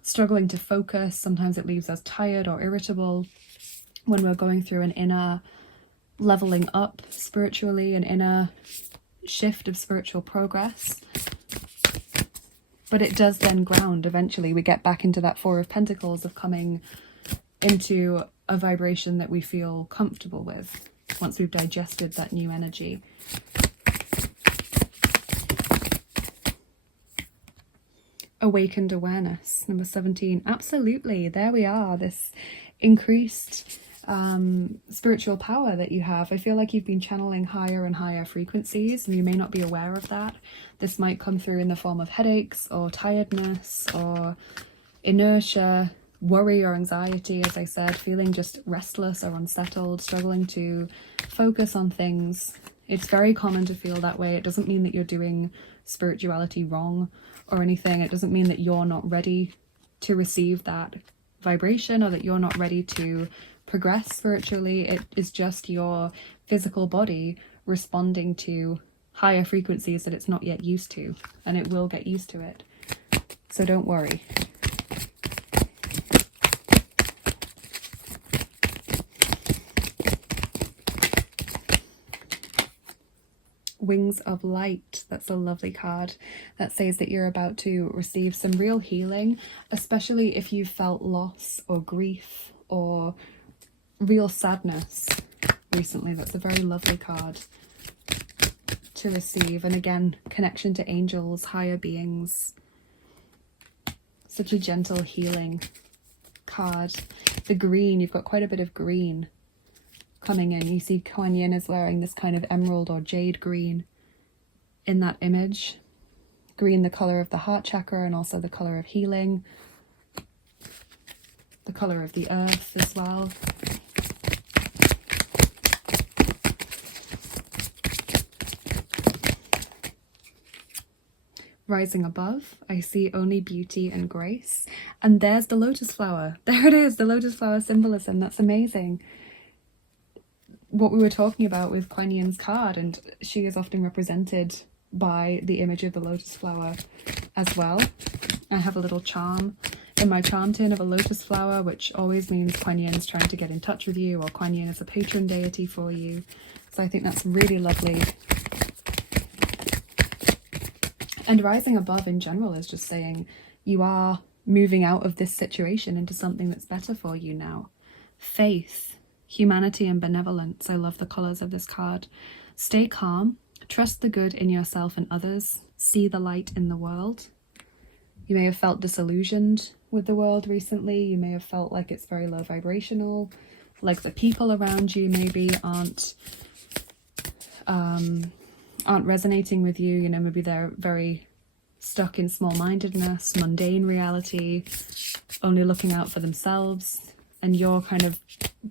struggling to focus. Sometimes it leaves us tired or irritable when we're going through an inner leveling up spiritually, an inner shift of spiritual progress. But it does then ground eventually. We get back into that 4 of Pentacles of coming into a vibration that we feel comfortable with once we've digested that new energy. Awakened awareness, number 17. Absolutely, there we are, this increased spiritual power that you have. I feel like you've been channeling higher and higher frequencies, and you may not be aware of that. This might come through in the form of headaches or tiredness or inertia, worry or anxiety, as I said, feeling just restless or unsettled, struggling to focus on things. It's very common to feel that way. It doesn't mean that you're doing spirituality wrong or anything. It doesn't mean that you're not ready to receive that vibration or that you're not ready to progress spiritually. It is just your physical body responding to higher frequencies that it's not yet used to, and it will get used to it. So don't worry. Wings of Light, that's a lovely card that says that you're about to receive some real healing, especially if you've felt loss or grief or real sadness recently. That's a very lovely card to receive. And again, connection to angels, higher beings. Such a gentle healing card. The green, you've got quite a bit of green coming in. You see Kuan Yin is wearing this kind of emerald or jade green in that image. Green, the color of the heart chakra, and also the color of healing, the color of the earth as well. Rising above, I see only beauty and grace. And there's the lotus flower. There it is, the lotus flower symbolism. That's amazing. What we were talking about with Kuan Yin's card, and she is often represented by the image of the lotus flower as well. I have a little charm in my charm tin of a lotus flower, which always means Kuan Yin is trying to get in touch with you, or Kuan Yin is a patron deity for you. So I think that's really lovely. And rising above in general is just saying you are moving out of this situation into something that's better for you now. Faith, humanity and benevolence. I love the colours of this card. Stay calm. Trust the good in yourself and others. See the light in the world. You may have felt disillusioned with the world recently. You may have felt like it's very low vibrational, like the people around you maybe aren't resonating with you. You know, maybe they're very stuck in small-mindedness, mundane reality, only looking out for themselves, and you're kind of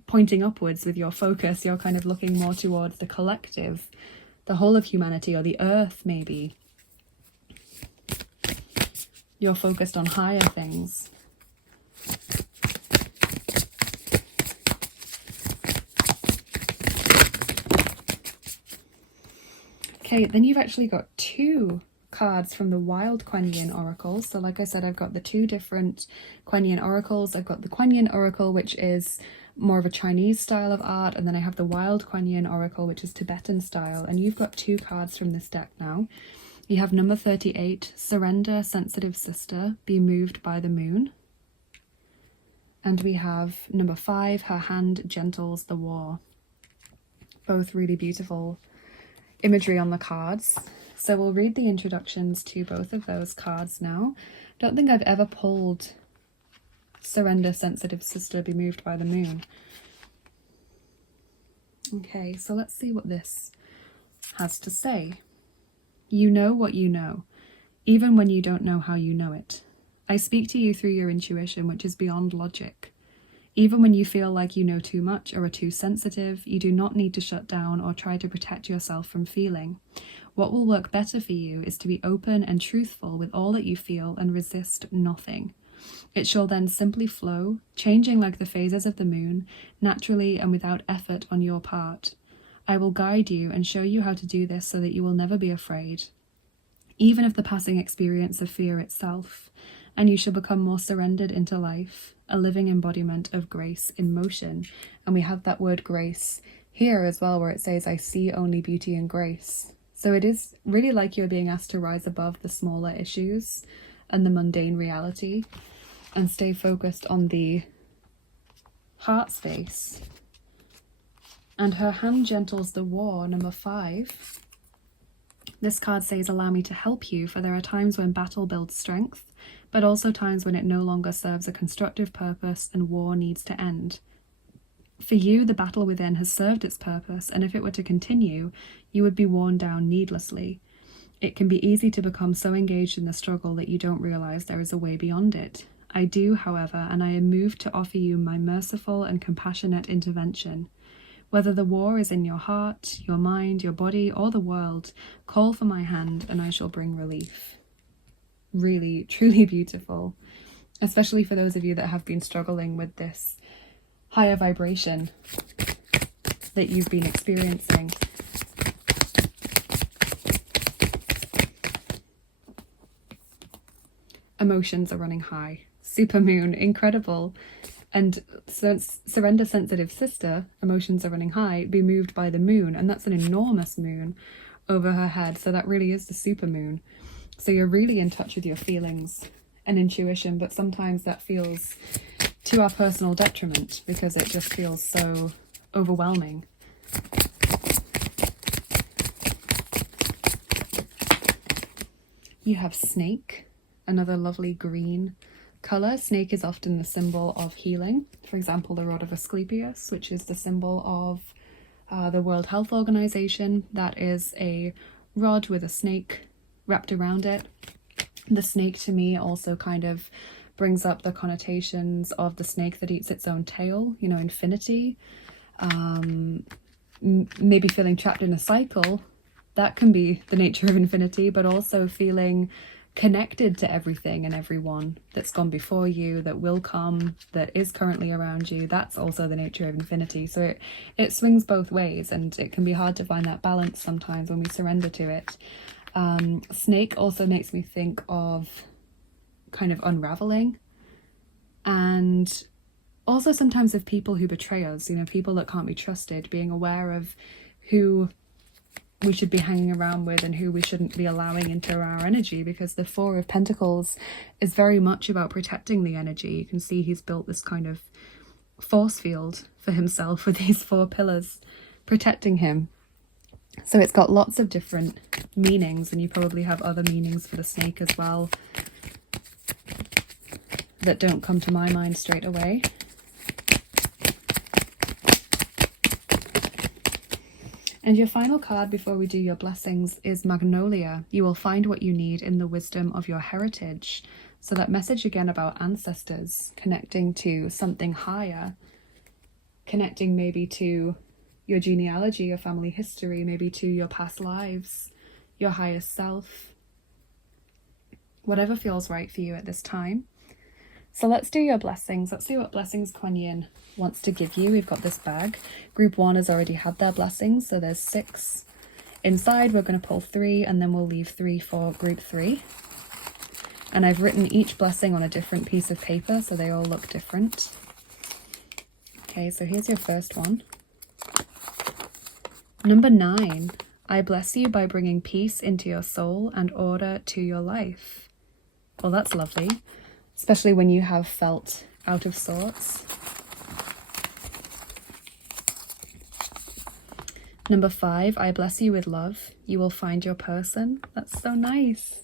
pointing upwards with your focus. You're kind of looking more towards the collective, the whole of humanity, or the earth maybe. You're focused on higher things. Okay, then you've actually got two cards from the Wild Kuan Yin Oracle. So like I said, I've got the two different Kuan Yin Oracles. I've got the Kuan Yin Oracle, which is more of a Chinese style of art, and then I have the Wild Kuan Yin Oracle, which is Tibetan style. And you've got two cards from this deck now. You have number 38, Surrender, Sensitive Sister, Be Moved by the Moon. And we have number 5, Her Hand Gentles the War. Both really beautiful imagery on the cards. So we'll read the introductions to both of those cards now. Don't think I've ever pulled Surrender, Sensitive Sister, Be Moved by the Moon. Okay, so let's see what this has to say. You know what you know, even when you don't know how you know it. I speak to you through your intuition, which is beyond logic. Even when you feel like you know too much or are too sensitive, you do not need to shut down or try to protect yourself from feeling. What will work better for you is to be open and truthful with all that you feel and resist nothing. It shall then simply flow, changing like the phases of the moon, naturally and without effort on your part. I will guide you and show you how to do this so that you will never be afraid, even of the passing experience of fear itself, and you shall become more surrendered into life, a living embodiment of grace in motion. And we have that word grace here as well, where it says, I see only beauty and grace. So it is really like you're being asked to rise above the smaller issues and the mundane reality and stay focused on the heart space. And Her Hand Gentles the War, number 5. This card says, allow me to help you, for there are times when battle builds strength, but also times when it no longer serves a constructive purpose and war needs to end. For you, the battle within has served its purpose, and if it were to continue, you would be worn down needlessly. It can be easy to become so engaged in the struggle that you don't realize there is a way beyond it. I do, however, and I am moved to offer you my merciful and compassionate intervention. Whether the war is in your heart, your mind, your body, or the world, call for my hand and I shall bring relief. Really, truly beautiful, especially for those of you that have been struggling with this higher vibration that you've been experiencing. Emotions are running high. Supermoon, incredible. And Surrender, Sensitive Sister, emotions are running high, be moved by the moon. And that's an enormous moon over her head. So that really is the supermoon. So you're really in touch with your feelings and intuition, but sometimes that feels to our personal detriment because it just feels so overwhelming. You have Snake, another lovely green colour. Snake is often the symbol of healing. For example, the rod of Asclepius, which is the symbol of the World Health Organization. That is a rod with a snake wrapped around it. The snake to me also kind of brings up the connotations of the snake that eats its own tail, you know, infinity. Maybe feeling trapped in a cycle, that can be the nature of infinity, but also feeling connected to everything and everyone that's gone before you, that will come, that is currently around you. That's also the nature of infinity. So it swings both ways, and it can be hard to find that balance sometimes when we surrender to it. Snake also makes me think of kind of unraveling, and also sometimes of people who betray us, you know, people that can't be trusted, being aware of who we should be hanging around with and who we shouldn't be allowing into our energy, because the Four of Pentacles is very much about protecting the energy. You can see he's built this kind of force field for himself with these 4 pillars protecting him. So it's got lots of different meanings, and you probably have other meanings for the snake as well that don't come to my mind straight away. And your final card before we do your blessings is Magnolia. You will find what you need in the wisdom of your heritage. So that message again about ancestors, connecting to something higher, connecting maybe to your genealogy, your family history, maybe to your past lives, your higher self, whatever feels right for you at this time. So let's do your blessings. Let's see what blessings Kuan Yin wants to give you. We've got this bag. Group 1 has already had their blessings, so there's 6 inside. We're going to pull 3, and then we'll leave 3 for group 3. And I've written each blessing on a different piece of paper, so they all look different. Okay, so here's your first one. Number 9, I bless you by bringing peace into your soul and order to your life. Well, that's lovely, especially when you have felt out of sorts. Number 5, I bless you with love. You will find your person. That's so nice.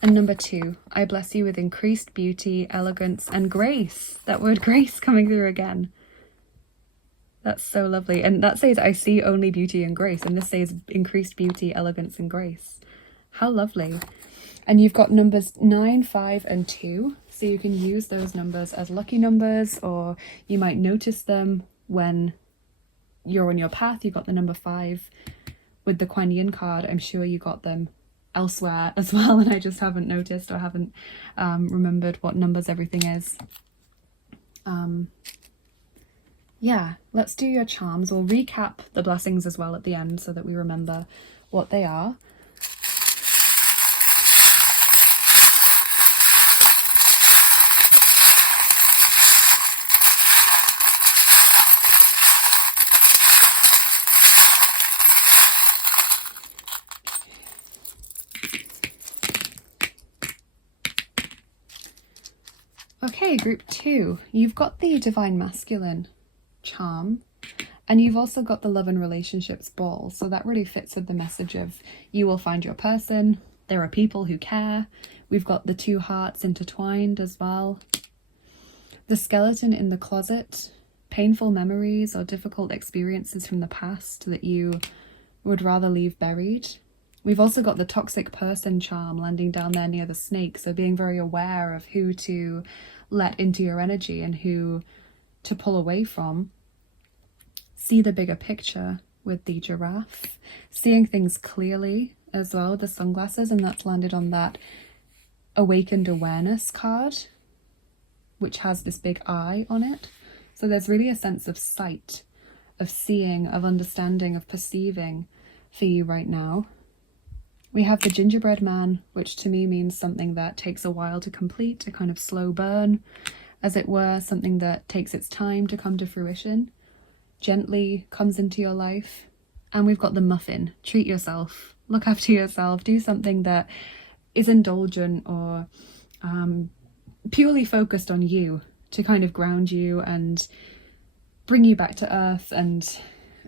And number 2, I bless you with increased beauty, elegance, and grace. That word grace coming through again. That's so lovely. And that says, I see only beauty and grace. And this says increased beauty, elegance, and grace. How lovely. And you've got numbers 9, 5, and 2. So you can use those numbers as lucky numbers, or you might notice them when you're on your path. You got the number 5 with the Kuan Yin card. I'm sure you got them elsewhere as well, and I just haven't noticed or haven't remembered what numbers everything is. Yeah, let's do your charms. We'll recap the blessings as well at the end so that we remember what they are. Okay, group 2, you've got the Divine Masculine charm, and you've also got the Love and Relationships ball. So that really fits with the message of you will find your person. There are people who care. We've got the 2 hearts intertwined as well. The skeleton in the closet, painful memories or difficult experiences from the past that you would rather leave buried. We've also got the toxic person charm landing down there near the snake. So being very aware of who to let into your energy and who to pull away from. See the bigger picture with the giraffe. Seeing things clearly as well, the sunglasses, and that's landed on that awakened awareness card, which has this big eye on it. So there's really a sense of sight, of seeing, of understanding, of perceiving for you right now. We have the gingerbread man, which to me means something that takes a while to complete, a kind of slow burn, as it were, something that takes its time to come to fruition, gently comes into your life. And we've got the muffin. Treat yourself, look after yourself, do something that is indulgent or purely focused on you to kind of ground you and bring you back to earth and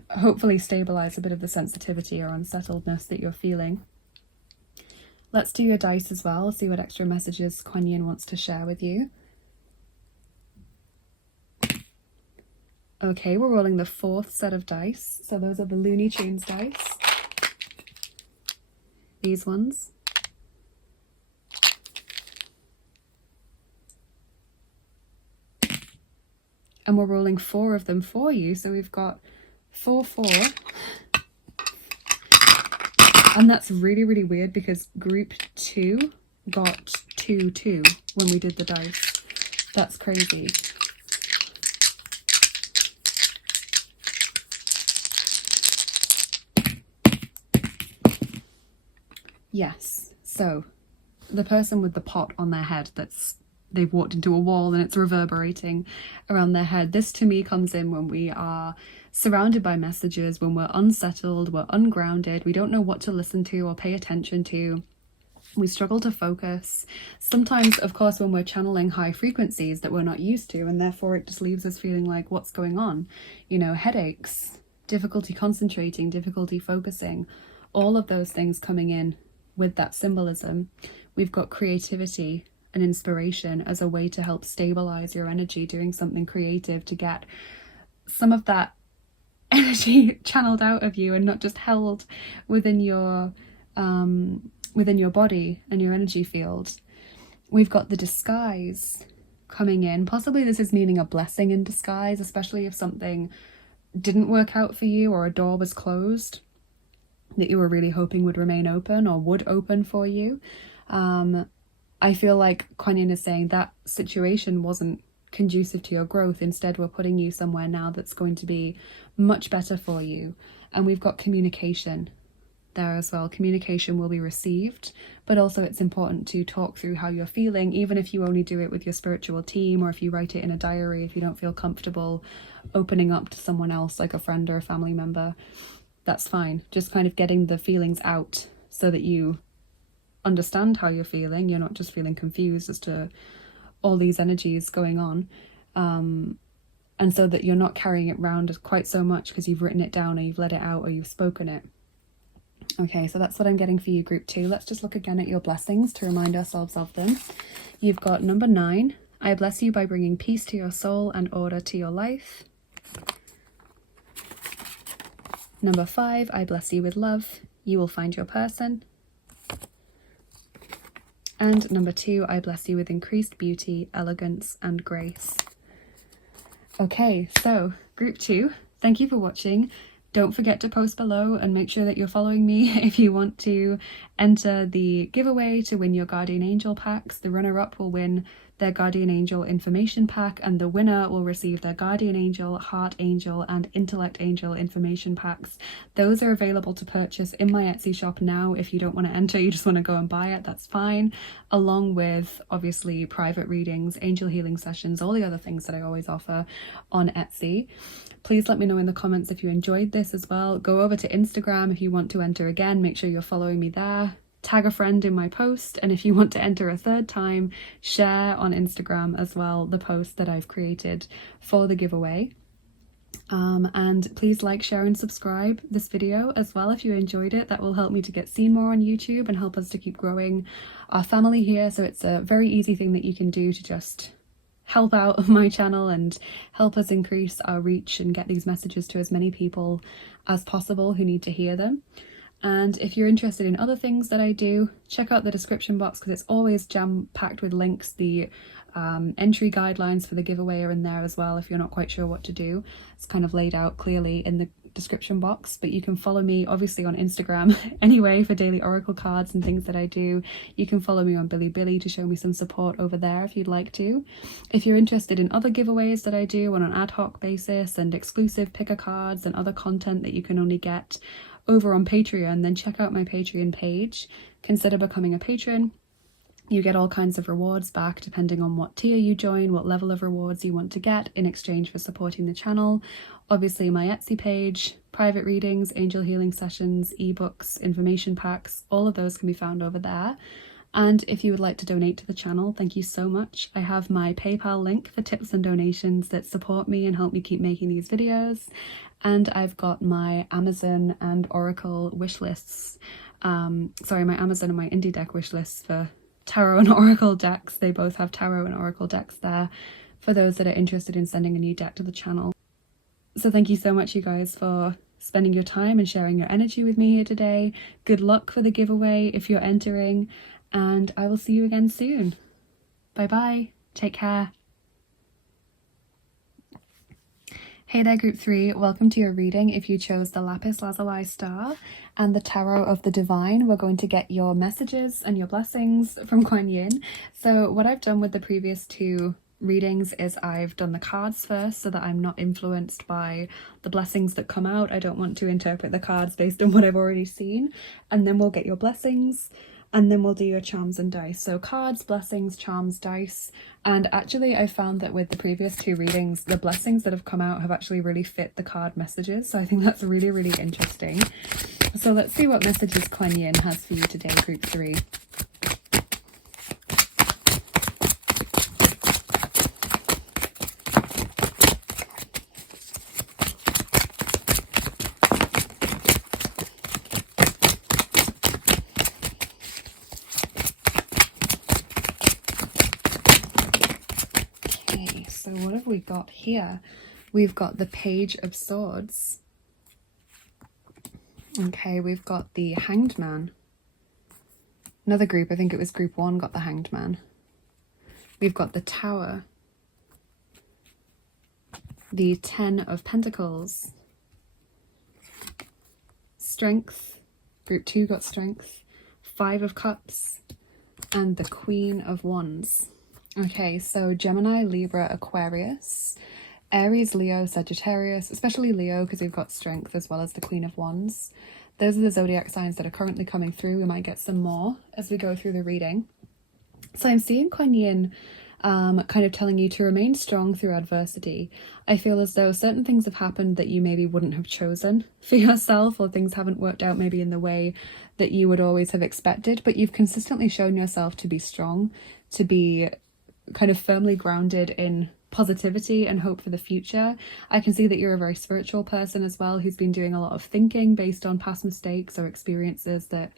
hopefully stabilize a bit of the sensitivity or unsettledness that you're feeling. Let's do your dice as well, see what extra messages Kuan Yin wants to share with you. Okay, we're rolling the 4th set of dice. So those are the Looney Tunes dice. These ones. And we're rolling 4 of them for you. So we've got 4, 4. And that's really, really weird because group 2 got 2, 2 when we did the dice. That's crazy. Yes, so the person with the pot on their head they've walked into a wall and it's reverberating around their head. This to me comes in when we are surrounded by messages, when we're unsettled, we're ungrounded, we don't know what to listen to or pay attention to. We struggle to focus. Sometimes, of course, when we're channeling high frequencies that we're not used to, and therefore it just leaves us feeling like, what's going on? You know, headaches, difficulty concentrating, difficulty focusing, all of those things coming in with that symbolism. We've got creativity and inspiration as a way to help stabilize your energy, doing something creative to get some of that energy channeled out of you and not just held within your body and your energy field. We've got the disguise coming in. Possibly this is meaning a blessing in disguise, especially if something didn't work out for you or a door was closed that you were really hoping would remain open or would open for you. I feel like Kuan Yin is saying that situation wasn't conducive to your growth. Instead, we're putting you somewhere now that's going to be much better for you. And we've got communication there as well. Communication will be received, but also it's important to talk through how you're feeling, even if you only do it with your spiritual team, or if you write it in a diary, if you don't feel comfortable opening up to someone else, like a friend or a family member. That's fine. Just kind of getting the feelings out so that you understand how you're feeling. You're not just feeling confused as to all these energies going on. And so that you're not carrying it around quite so much because you've written it down or you've let it out or you've spoken it. Okay, so that's what I'm getting for you, group 2. Let's just look again at your blessings to remind ourselves of them. You've got number 9. I bless you by bringing peace to your soul and order to your life. Number 5, I bless you with love. You will find your person. And number 2, I bless you with increased beauty, elegance, and grace. Okay, so group 2, thank you for watching. Don't forget to post below and make sure that you're following me if you want to enter the giveaway to win your Guardian Angel packs. The runner-up will win their Guardian Angel information pack, and the winner will receive their Guardian Angel, Heart Angel, and Intellect Angel information packs. Those are available to purchase in my Etsy shop now. If you don't want to enter, you just want to go and buy it, that's fine. Along with, obviously, private readings, angel healing sessions, all the other things that I always offer on Etsy. Please let me know in the comments if you enjoyed this as well. Go over to Instagram if you want to enter again. Make sure you're following me there. Tag a friend in my post, and if you want to enter a third time, share on Instagram as well the post that I've created for the giveaway. And please like, share, and subscribe this video as well if you enjoyed it. That will help me to get seen more on YouTube and help us to keep growing our family here. So it's a very easy thing that you can do to just help out my channel and help us increase our reach and get these messages to as many people as possible who need to hear them. And if you're interested in other things that I do, check out the description box because it's always jam-packed with links. The entry guidelines for the giveaway are in there as well if you're not quite sure what to do. It's kind of laid out clearly in the description box, but you can follow me obviously on Instagram anyway for daily oracle cards and things that I do. You can follow me on Bilibili to show me some support over there if you'd like to. If you're interested in other giveaways that I do on an ad hoc basis and exclusive picker cards and other content that you can only get over on Patreon, then check out my Patreon page. Consider becoming a patron. You get all kinds of rewards back depending on what tier you join, what level of rewards you want to get in exchange for supporting the channel. Obviously my Etsy page, private readings, angel healing sessions, ebooks, information packs, all of those can be found over there. And if you would like to donate to the channel, thank you so much. I have my PayPal link for tips and donations that support me and help me keep making these videos. And I've got my Amazon and Oracle wish lists Sorry, my Amazon and my indie deck wish lists for tarot and oracle decks. They both have tarot and oracle decks there for those that are interested in sending a new deck to the channel. So thank you so much, you guys, for spending your time and sharing your energy with me here today. Good luck for the giveaway if you're entering, and I will see you again soon. Bye bye. Take care. Hey there, group 3. Welcome to your reading. If you chose the Lapis Lazuli star and the Tarot of the Divine, we're going to get your messages and your blessings from Kuan Yin. So what I've done with the previous 2 readings is I've done the cards first so that I'm not influenced by the blessings that come out. I don't want to interpret the cards based on what I've already seen. And then we'll get your blessings, and then we'll do your charms and dice. So cards, blessings, charms, dice. And actually I found that with the previous 2 readings, the blessings that have come out have actually really fit the card messages. So I think that's really, really interesting. So let's see what messages Kuan Yin has for you today, group 3. So what have we got here? We've got the Page of Swords. Okay, we've got the Hanged Man. Another group, I think it was group 1, got the Hanged Man. We've got the Tower. The 10 of Pentacles. Strength. Group 2 got Strength. 5 of Cups. And the Queen of Wands. Okay, so Gemini, Libra, Aquarius, Aries, Leo, Sagittarius, especially Leo because we've got Strength as well as the Queen of Wands. Those are the zodiac signs that are currently coming through. We might get some more as we go through the reading. So I'm seeing Kuan Yin kind of telling you to remain strong through adversity. I feel as though certain things have happened that you maybe wouldn't have chosen for yourself, or things haven't worked out maybe in the way that you would always have expected, but you've consistently shown yourself to be strong, to be kind of firmly grounded in positivity and hope for the future. I can see that you're a very spiritual person as well, who's been doing a lot of thinking based on past mistakes or experiences that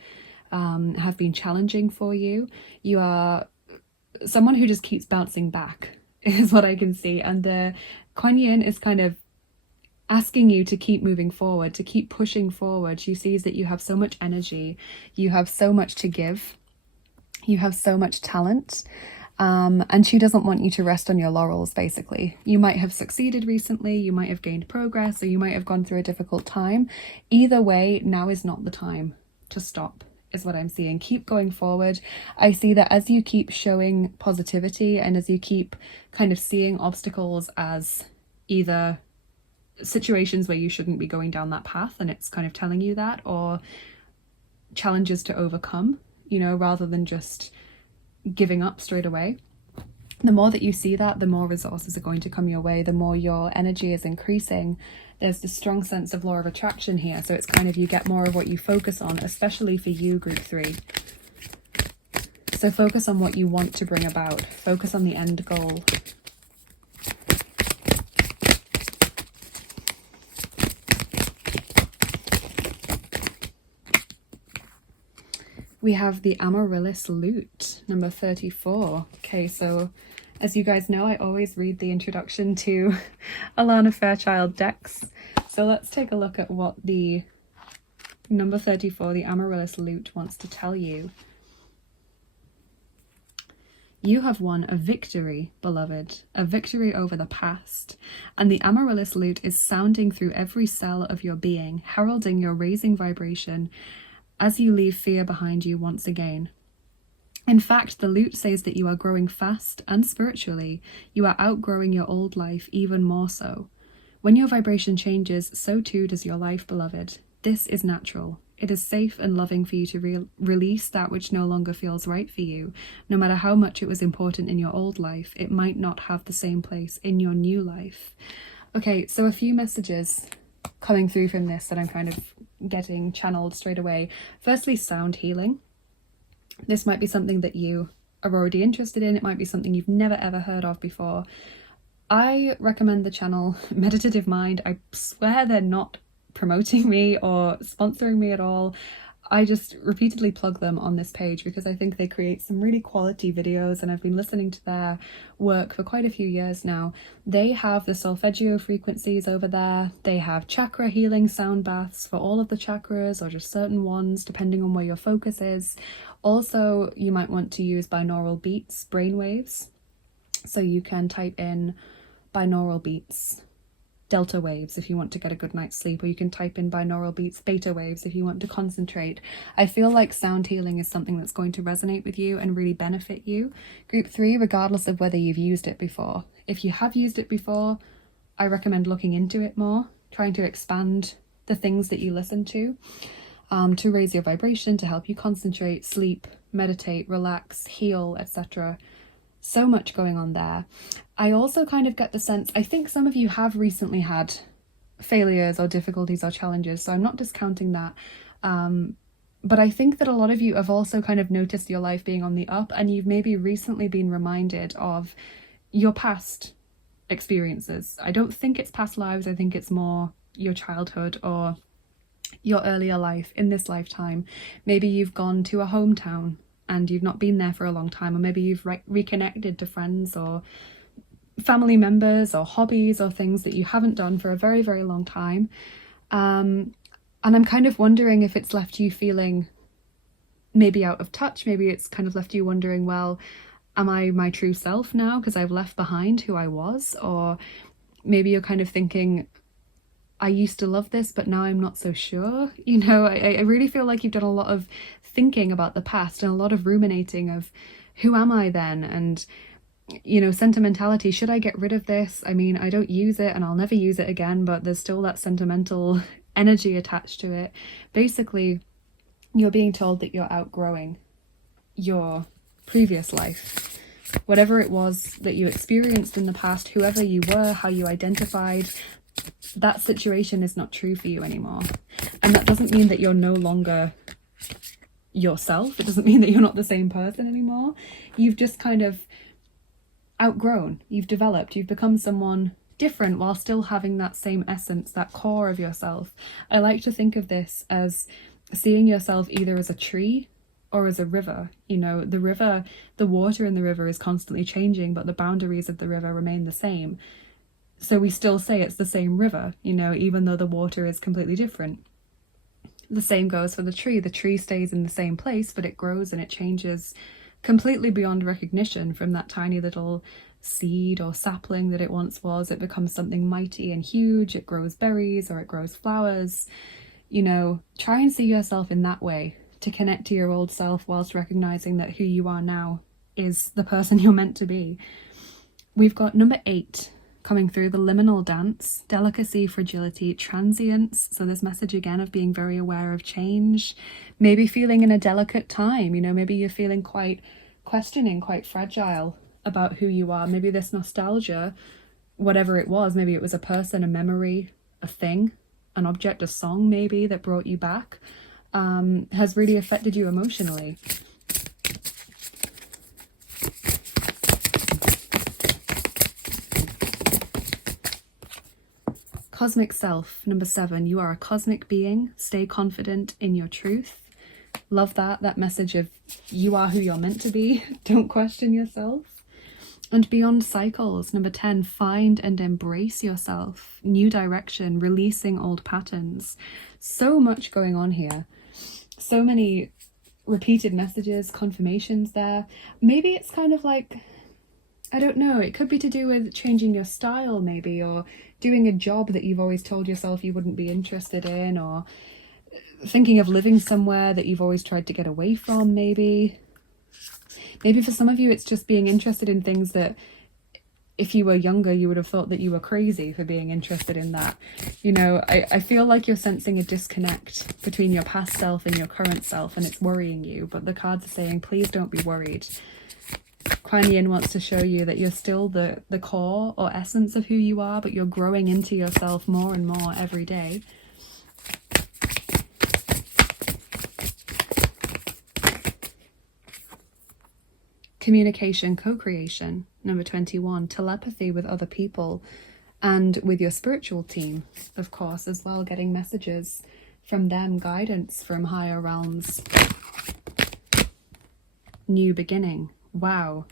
have been challenging for you. You are someone who just keeps bouncing back, is what I can see. And the Kuan Yin is kind of asking you to keep moving forward, to keep pushing forward. She sees that you have so much energy, you have so much to give, you have so much talent. And she doesn't want you to rest on your laurels, basically. You might have succeeded recently, you might have gained progress, or you might have gone through a difficult time. Either way, now is not the time to stop, is what I'm seeing. Keep going forward. I see that as you keep showing positivity and as you keep kind of seeing obstacles as either situations where you shouldn't be going down that path, and it's kind of telling you that, or challenges to overcome, you know, rather than just giving up straight away. The more that you see that, the more resources are going to come your way, the more your energy is increasing. There's this strong sense of law of attraction here, so it's kind of you get more of what you focus on, especially for you, group 3. So focus on what you want to bring about, focus on the end goal. We have the Amaryllis Lute, number 34. Okay, so as you guys know, I always read the introduction to Alana Fairchild decks. So let's take a look at what the number 34, the Amaryllis Lute, wants to tell you. You have won a victory, beloved, a victory over the past. And the Amaryllis Lute is sounding through every cell of your being, heralding your raising vibration as you leave fear behind you once again. In fact, the lute says that you are growing fast and spiritually. You are outgrowing your old life even more so. When your vibration changes, so too does your life, beloved. This is natural. It is safe and loving for you to release that which no longer feels right for you. No matter how much it was important in your old life, it might not have the same place in your new life. Okay, so a few messages coming through from this that I'm kind of getting channeled straight away. Firstly, sound healing. This might be something that you are already interested in. It might be something you've never ever heard of before. I recommend the channel Meditative Mind. I swear they're not promoting me or sponsoring me at all. I just repeatedly plug them on this page because I think they create some really quality videos, and I've been listening to their work for quite a few years now. They have the solfeggio frequencies over there. They have chakra healing sound baths for all of the chakras, or just certain ones depending on where your focus is. Also, you might want to use binaural beats, brainwaves. So you can type in binaural beats, delta waves, if you want to get a good night's sleep, or you can type in binaural beats, theta waves, if you want to concentrate. I feel like sound healing is something that's going to resonate with you and really benefit you. Group 3, regardless of whether you've used it before. If you have used it before, I recommend looking into it more, trying to expand the things that you listen to raise your vibration, to help you concentrate, sleep, meditate, relax, heal, etc. So much going on there. I also kind of get the sense, I think some of you have recently had failures or difficulties or challenges, so I'm not discounting that. But I think that a lot of you have also kind of noticed your life being on the up, and you've maybe recently been reminded of your past experiences. I don't think it's past lives, I think it's more your childhood or your earlier life in this lifetime. Maybe you've gone to a hometown and you've not been there for a long time, or maybe you've reconnected to friends or family members or hobbies or things that you haven't done for a very, very long time. And I'm kind of wondering if it's left you feeling maybe out of touch. Maybe it's kind of left you wondering, well, am I my true self now because I've left behind who I was? Or maybe you're kind of thinking, I used to love this, but now I'm not so sure. You know, I really feel like you've done a lot of thinking about the past and a lot of ruminating of who am I then? And, you know, sentimentality, should I get rid of this? I mean, I don't use it and I'll never use it again, but there's still that sentimental energy attached to it. Basically, you're being told that you're outgrowing your previous life. Whatever it was that you experienced in the past, whoever you were, how you identified, that situation is not true for you anymore. And that doesn't mean that you're no longer yourself. It doesn't mean that you're not the same person anymore. You've just kind of outgrown, you've developed, you've become someone different while still having that same essence, that core of yourself. I like to think of this as seeing yourself either as a tree or as a river. You know, the river, the water in the river is constantly changing, but the boundaries of the river remain the same. So we still say it's the same river, you know, even though the water is completely different. The same goes for the tree. The tree stays in the same place, but it grows and it changes completely beyond recognition. From that tiny little seed or sapling that it once was, it becomes something mighty and huge. It grows berries or it grows flowers. You know, try and see yourself in that way, to connect to your old self whilst recognizing that who you are now is the person you're meant to be. We've got number 8 coming through, the liminal dance, delicacy, fragility, transience. So this message again of being very aware of change, maybe feeling in a delicate time, you know, maybe you're feeling quite questioning, quite fragile about who you are. Maybe this nostalgia, whatever it was, maybe it was a person, a memory, a thing, an object, a song maybe that brought you back, has really affected you emotionally. Cosmic self, number 7. You are a cosmic being. Stay confident in your truth. Love that message of you are who you're meant to be. Don't question yourself. And beyond cycles, number 10. Find and embrace yourself. New direction, releasing old patterns. So much going on here. So many repeated messages, confirmations there. Maybe it's kind of like, I don't know, it could be to do with changing your style maybe, or doing a job that you've always told yourself you wouldn't be interested in, or thinking of living somewhere that you've always tried to get away from maybe. Maybe for some of you it's just being interested in things that if you were younger you would have thought that you were crazy for being interested in that. You know, I feel like you're sensing a disconnect between your past self and your current self, and it's worrying you, but the cards are saying please don't be worried. Kuan Yin wants to show you that you're still the core or essence of who you are, but you're growing into yourself more and more every day. Communication, co-creation, number 21. Telepathy with other people and with your spiritual team, of course, as well, getting messages from them, guidance from higher realms. New beginning. Wow.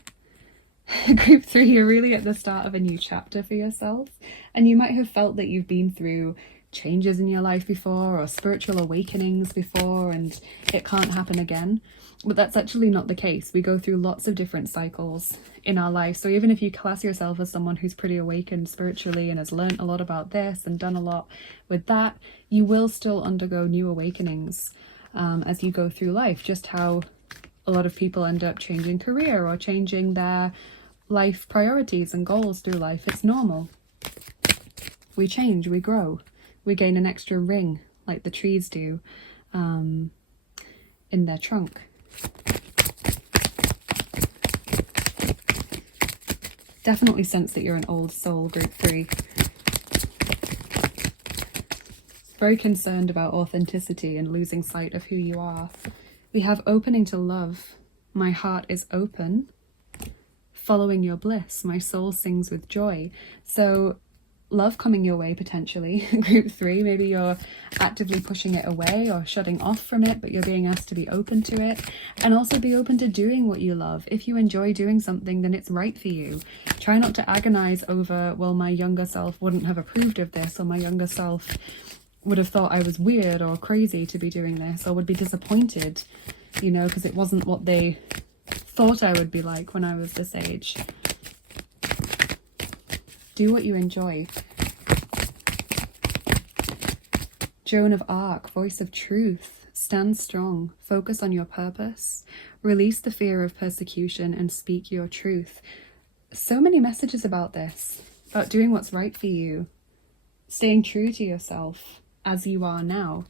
Group 3, you're really at the start of a new chapter for yourself, and you might have felt that you've been through changes in your life before, or spiritual awakenings before, and it can't happen again. But that's actually not the case. We go through lots of different cycles in our life. So even if you class yourself as someone who's pretty awakened spiritually and has learned a lot about this and done a lot with that, you will still undergo new awakenings as you go through life. Just how a lot of people end up changing career or changing their life priorities and goals through life. It's normal. We change, we grow, we gain an extra ring like the trees do in their trunk. Definitely sense that you're an old soul, Group 3. Very concerned about authenticity and losing sight of who you are. We have opening to love. My heart is open. Following your bliss. My soul sings with joy. So love coming your way potentially. Group 3, maybe you're actively pushing it away or shutting off from it, but you're being asked to be open to it. And also be open to doing what you love. If you enjoy doing something, then it's right for you. Try not to agonize over, well, my younger self wouldn't have approved of this, or my younger self would have thought I was weird or crazy to be doing this, or would be disappointed, you know, because it wasn't what they thought I would be like when I was this age. Do what you enjoy. Joan of Arc, voice of truth. Stand strong. Focus on your purpose. Release the fear of persecution and speak your truth. So many messages about this, about doing what's right for you, staying true to yourself as you are now.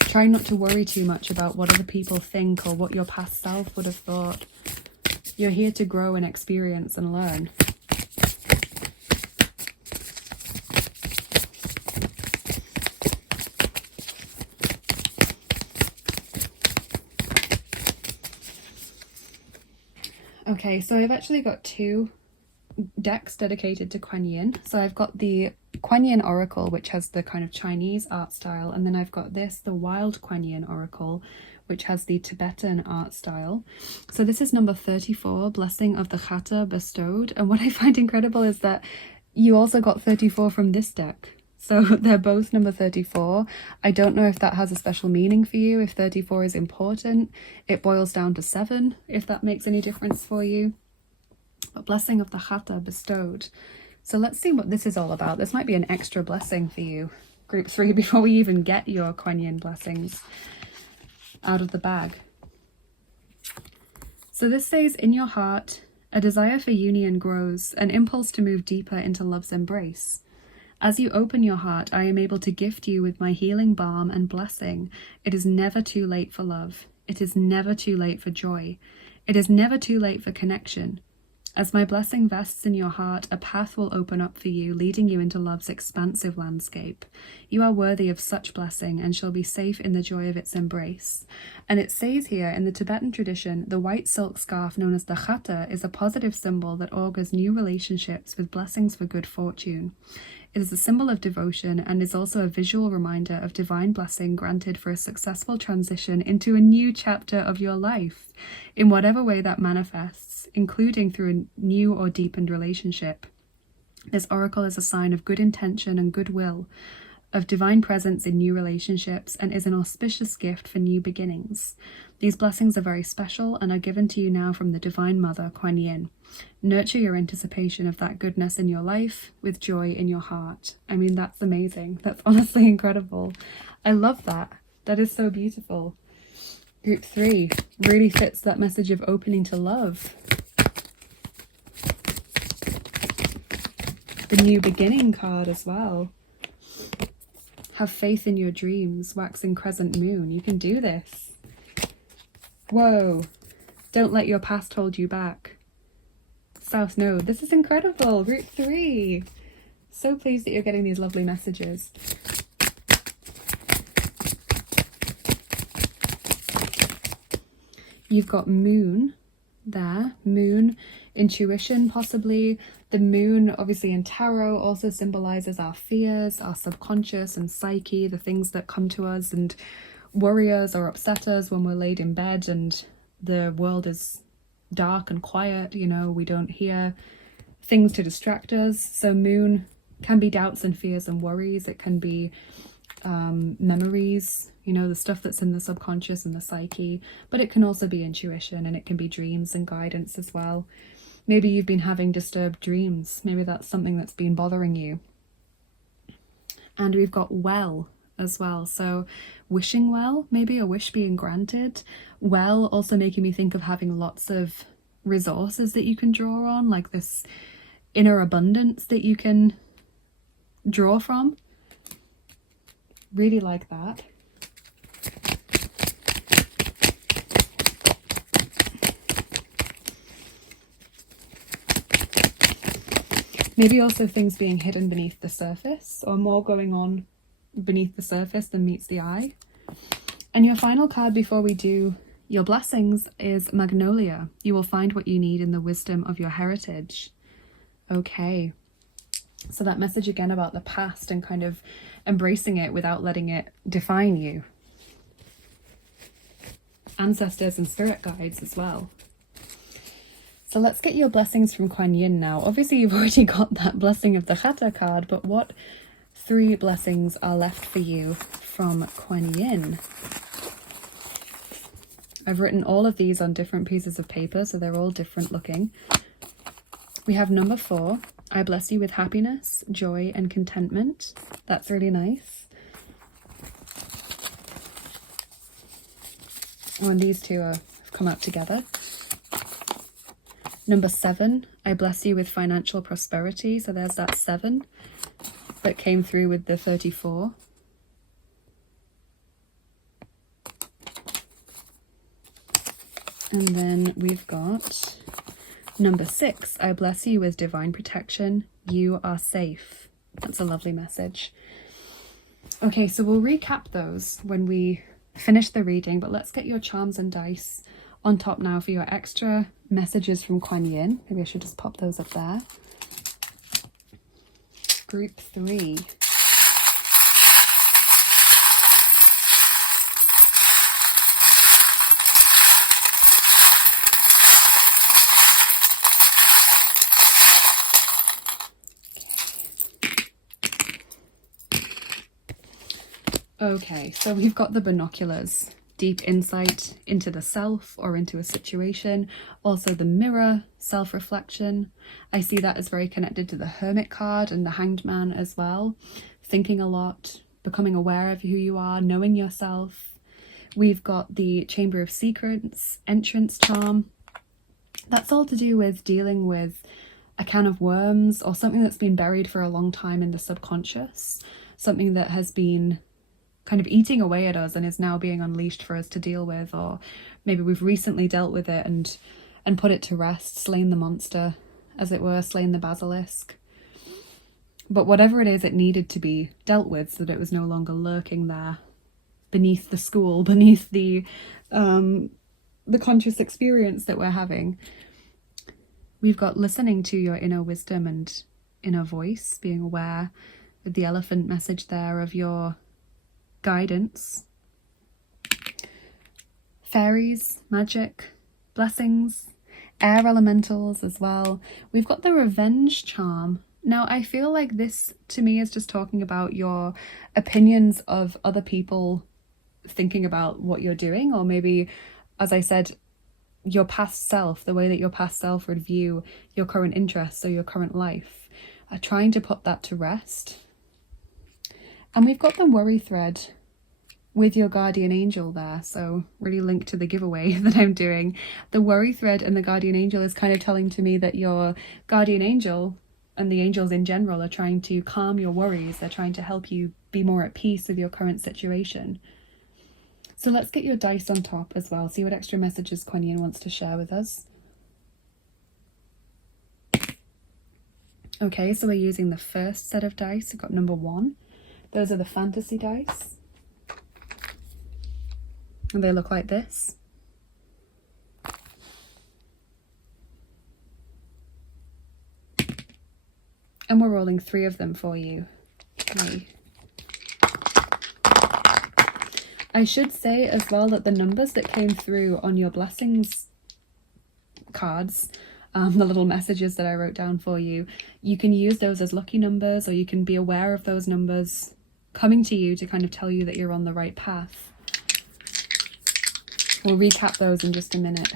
Try not to worry too much about what other people think or what your past self would have thought. You're here to grow and experience and learn. Okay, so I've actually got 2 decks dedicated to Kuan Yin. So I've got the Kuan Yin Oracle, which has the kind of Chinese art style, and then I've got this, the Wild Kuan Yin Oracle, which has the Tibetan art style. So this is number 34, Blessing of the Chakra Bestowed. And what I find incredible is that you also got 34 from this deck. So they're both number 34. I don't know if that has a special meaning for you, if 34 is important. It boils down to 7, if that makes any difference for you. But Blessing of the Chakra Bestowed. So let's see what this is all about. This might be an extra blessing for you, Group 3, before we even get your Kuan Yin blessings out of the bag. So this says, in your heart, a desire for union grows, an impulse to move deeper into love's embrace. As you open your heart, I am able to gift you with my healing balm and blessing. It is never too late for love. It is never too late for joy. It is never too late for connection. As my blessing vests in your heart, a path will open up for you, leading you into love's expansive landscape. You are worthy of such blessing and shall be safe in the joy of its embrace. And it says here, in the Tibetan tradition, the white silk scarf known as the chata is a positive symbol that augurs new relationships with blessings for good fortune. It is a symbol of devotion and is also a visual reminder of divine blessing granted for a successful transition into a new chapter of your life, in whatever way that manifests, including through a new or deepened relationship. This oracle is a sign of good intention and goodwill, of divine presence in new relationships, and is an auspicious gift for new beginnings. These blessings are very special and are given to you now from the Divine Mother, Kuan Yin. Nurture your anticipation of that goodness in your life with joy in your heart. I mean, that's amazing. That's honestly incredible. I love that. That is so beautiful. Group 3 really fits that message of opening to love. The new beginning card as well. Have faith in your dreams, waxing crescent moon. You can do this. Whoa. Don't let your past hold you back. South Node. This is incredible. Group 3. So pleased that you're getting these lovely messages. You've got moon there. Moon intuition possibly. The moon, obviously in tarot, also symbolizes our fears, our subconscious and psyche, the things that come to us and worry us or upset us when we're laid in bed and the world is dark and quiet, you know, we don't hear things to distract us. So moon can be doubts and fears and worries. It can be memories, you know, the stuff that's in the subconscious and the psyche, but it can also be intuition, and it can be dreams and guidance as well. Maybe you've been having disturbed dreams. Maybe that's something that's been bothering you. And we've got well as well. So wishing well, maybe a wish being granted. Well, also making me think of having lots of resources that you can draw on, like this inner abundance that you can draw from. Really like that. Maybe also things being hidden beneath the surface, or more going on beneath the surface than meets the eye. And your final card before we do your blessings is Magnolia. You will find what you need in the wisdom of your heritage. Okay. So that message again about the past and kind of embracing it without letting it define you. Ancestors and spirit guides as well. So let's get your blessings from Kuan Yin now. Obviously you've already got that blessing of the Chakra card, but what 3 blessings are left for you from Kuan Yin? I've written all of these on different pieces of paper, so they're all different looking. We have number 4. I bless you with happiness, joy, and contentment. That's really nice. Oh, and these two have come out together. Number 7, I bless you with financial prosperity. So there's that 7 that came through with the 34. And then we've got number 6, I bless you with divine protection. You are safe. That's a lovely message. Okay, so we'll recap those when we finish the reading, but let's get your charms and dice on top now for your extra messages from Kuan Yin. Maybe I should just pop those up there. Group 3. Okay, so we've got the binoculars. Deep insight into the self or into a situation. Also the mirror, self-reflection. I see that as very connected to the Hermit card and the Hanged Man as well. Thinking a lot, becoming aware of who you are, knowing yourself. We've got the Chamber of Secrets, entrance charm. That's all to do with dealing with a can of worms or something that's been buried for a long time in the subconscious. Something that has been kind of eating away at us and is now being unleashed for us to deal with, or maybe we've recently dealt with it and put it to rest, slain the monster, as it were, slain the basilisk. But whatever it is, it needed to be dealt with so that it was no longer lurking there beneath the school, beneath the conscious experience that we're having. We've got listening to your inner wisdom and inner voice, being aware of the elephant message there of your guidance. Fairies, magic, blessings, air elementals as well. We've got the revenge charm. Now I feel like this to me is just talking about your opinions of other people thinking about what you're doing, or maybe, as I said, your past self, the way that your past self would view your current interests or your current life. Trying to put that to rest. And we've got the worry thread with your guardian angel there, so really linked to the giveaway that I'm doing. The worry thread and the guardian angel is kind of telling to me that your guardian angel and the angels in general are trying to calm your worries. They're trying to help you be more at peace with your current situation. So let's get your dice on top as well, see what extra messages Kuan Yin wants to share with us. Okay, so we're using the first set of dice. We've got number 1. Those are the fantasy dice. And they look like this. And we're rolling 3 of them for you. Okay. I should say as well that the numbers that came through on your blessings cards, the little messages that I wrote down for you, you can use those as lucky numbers, or you can be aware of those numbers coming to you to kind of tell you that you're on the right path. We'll recap those in just a minute.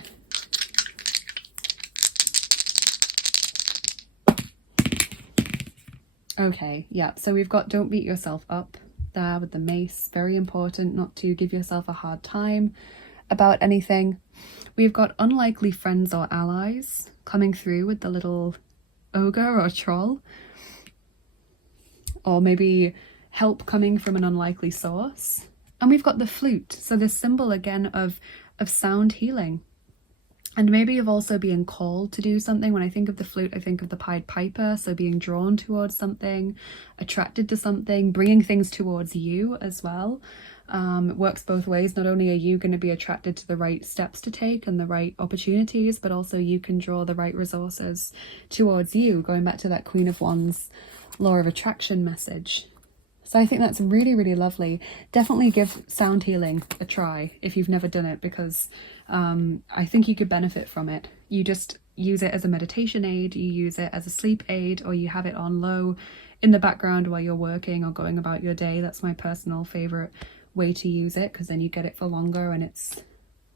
Okay, yeah, so we've got don't beat yourself up there with the mace. Very important not to give yourself a hard time about anything. We've got unlikely friends or allies coming through with the little ogre or troll. Or maybe help coming from an unlikely source. And we've got the flute, so this symbol again of sound healing. And maybe you've also been called to do something. When I think of the flute, I think of the Pied Piper, so being drawn towards something, attracted to something, bringing things towards you as well. It works both ways. Not only are you going to be attracted to the right steps to take and the right opportunities, but also you can draw the right resources towards you, going back to that Queen of Wands law of attraction message. So I think that's really, really lovely. Definitely give sound healing a try if you've never done it, because I think you could benefit from it. You just use it as a meditation aid, you use it as a sleep aid, or you have it on low in the background while you're working or going about your day. That's my personal favorite way to use it, because then you get it for longer and it's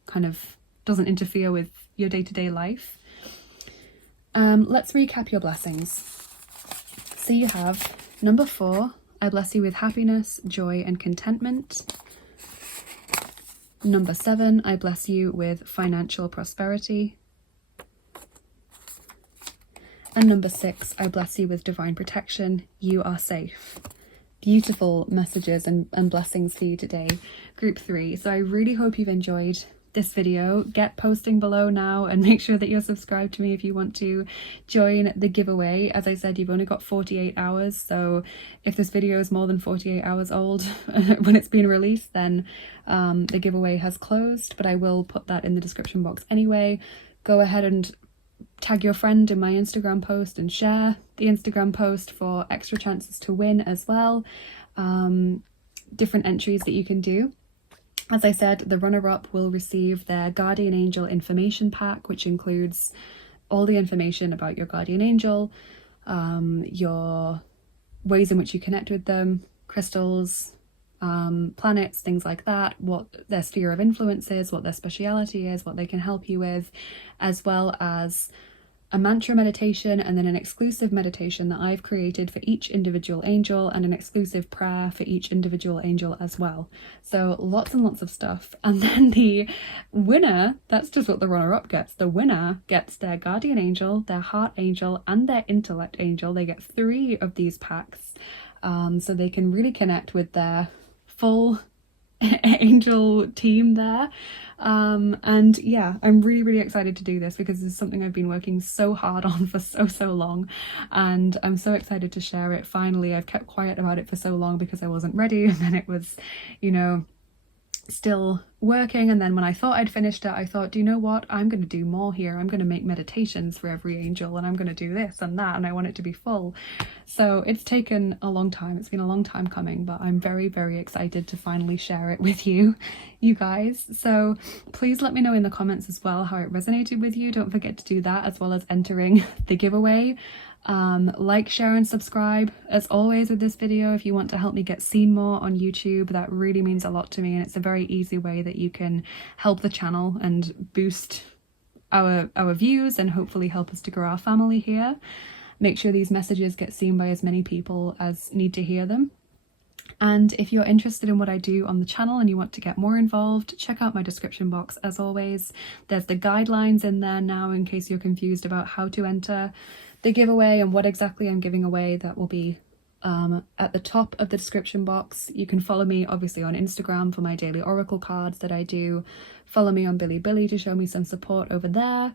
kind of doesn't interfere with your day-to-day life. Let's recap your blessings. So you have number 4, I bless you with happiness, joy, and contentment. Number 7, I bless you with financial prosperity. And number 6, I bless you with divine protection. You are safe. Beautiful messages and blessings for you today, group 3. So I really hope you've enjoyed this video. Get posting below now and make sure that you're subscribed to me if you want to join the giveaway. As I said, you've only got 48 hours, so if this video is more than 48 hours old when it's been released, then the giveaway has closed, but I will put that in the description box anyway. Go ahead and tag your friend in my Instagram post and share the Instagram post for extra chances to win as well. Different entries that you can do. As I said, the runner-up will receive their Guardian Angel information pack, which includes all the information about your Guardian Angel, your ways in which you connect with them, crystals, planets, things like that, what their sphere of influence is, what their speciality is, what they can help you with, as well as a mantra meditation and then an exclusive meditation that I've created for each individual angel, and an exclusive prayer for each individual angel as well. So lots and lots of stuff. And then the winner, that's just what the runner-up gets. The winner gets their guardian angel, their heart angel, and their intellect angel. They get 3 of these packs, so they can really connect with their full angel team there. And yeah, I'm really excited to do this, because this is something I've been working so hard on for so long, and I'm so excited to share it finally. I've kept quiet about it for so long because I wasn't ready, and then it was, you know, still working, and then when I thought I'd finished it, I thought, do you know what, I'm going to do more here. I'm going to make meditations for every angel, and I'm going to do this and that, and I want it to be full. So it's taken a long time. It's been a long time coming, but I'm very excited to finally share it with you guys. So please let me know in the comments as well how it resonated with you. Don't forget to do that, as well as entering the giveaway. Like, share, and subscribe as always with this video if you want to help me get seen more on YouTube. That really means a lot to me, and it's a very easy way that you can help the channel and boost our views and hopefully help us to grow our family here. Make sure these messages get seen by as many people as need to hear them. And if you're interested in what I do on the channel and you want to get more involved, check out my description box as always. There's the guidelines in there now in case you're confused about how to enter the giveaway and what exactly I'm giving away. That will be at the top of the description box. You can follow me obviously on Instagram for my daily oracle cards that I do. Follow me on Bilibili to show me some support over there.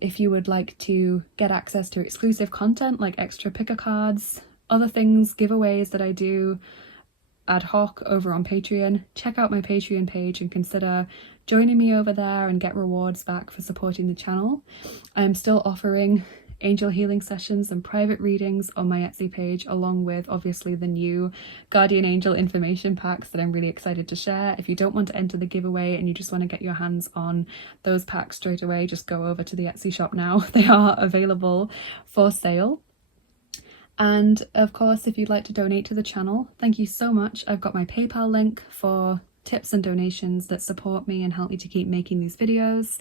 If you would like to get access to exclusive content like extra picker cards, other things, giveaways that I do ad hoc over on Patreon, check out my Patreon page and consider joining me over there and get rewards back for supporting the channel. I'm still offering angel healing sessions and private readings on my Etsy page, along with obviously the new guardian angel information packs that I'm really excited to share. If you don't want to enter the giveaway and you just want to get your hands on those packs straight away, just go over to the Etsy shop now. They are available for sale. And of course, if you'd like to donate to the channel, thank you so much. I've got my PayPal link for tips and donations that support me and help me to keep making these videos.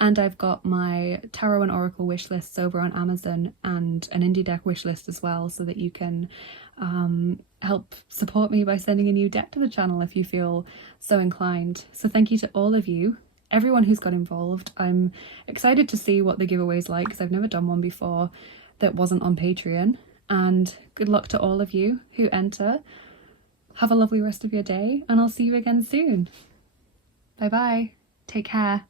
And I've got my tarot and oracle wish lists over on Amazon and an indie deck wish list as well, so that you can help support me by sending a new deck to the channel if you feel so inclined. So thank you to all of you, everyone who's got involved. I'm excited to see what the giveaway's like, because I've never done one before that wasn't on Patreon. And good luck to all of you who enter. Have a lovely rest of your day, and I'll see you again soon. Bye bye. Take care.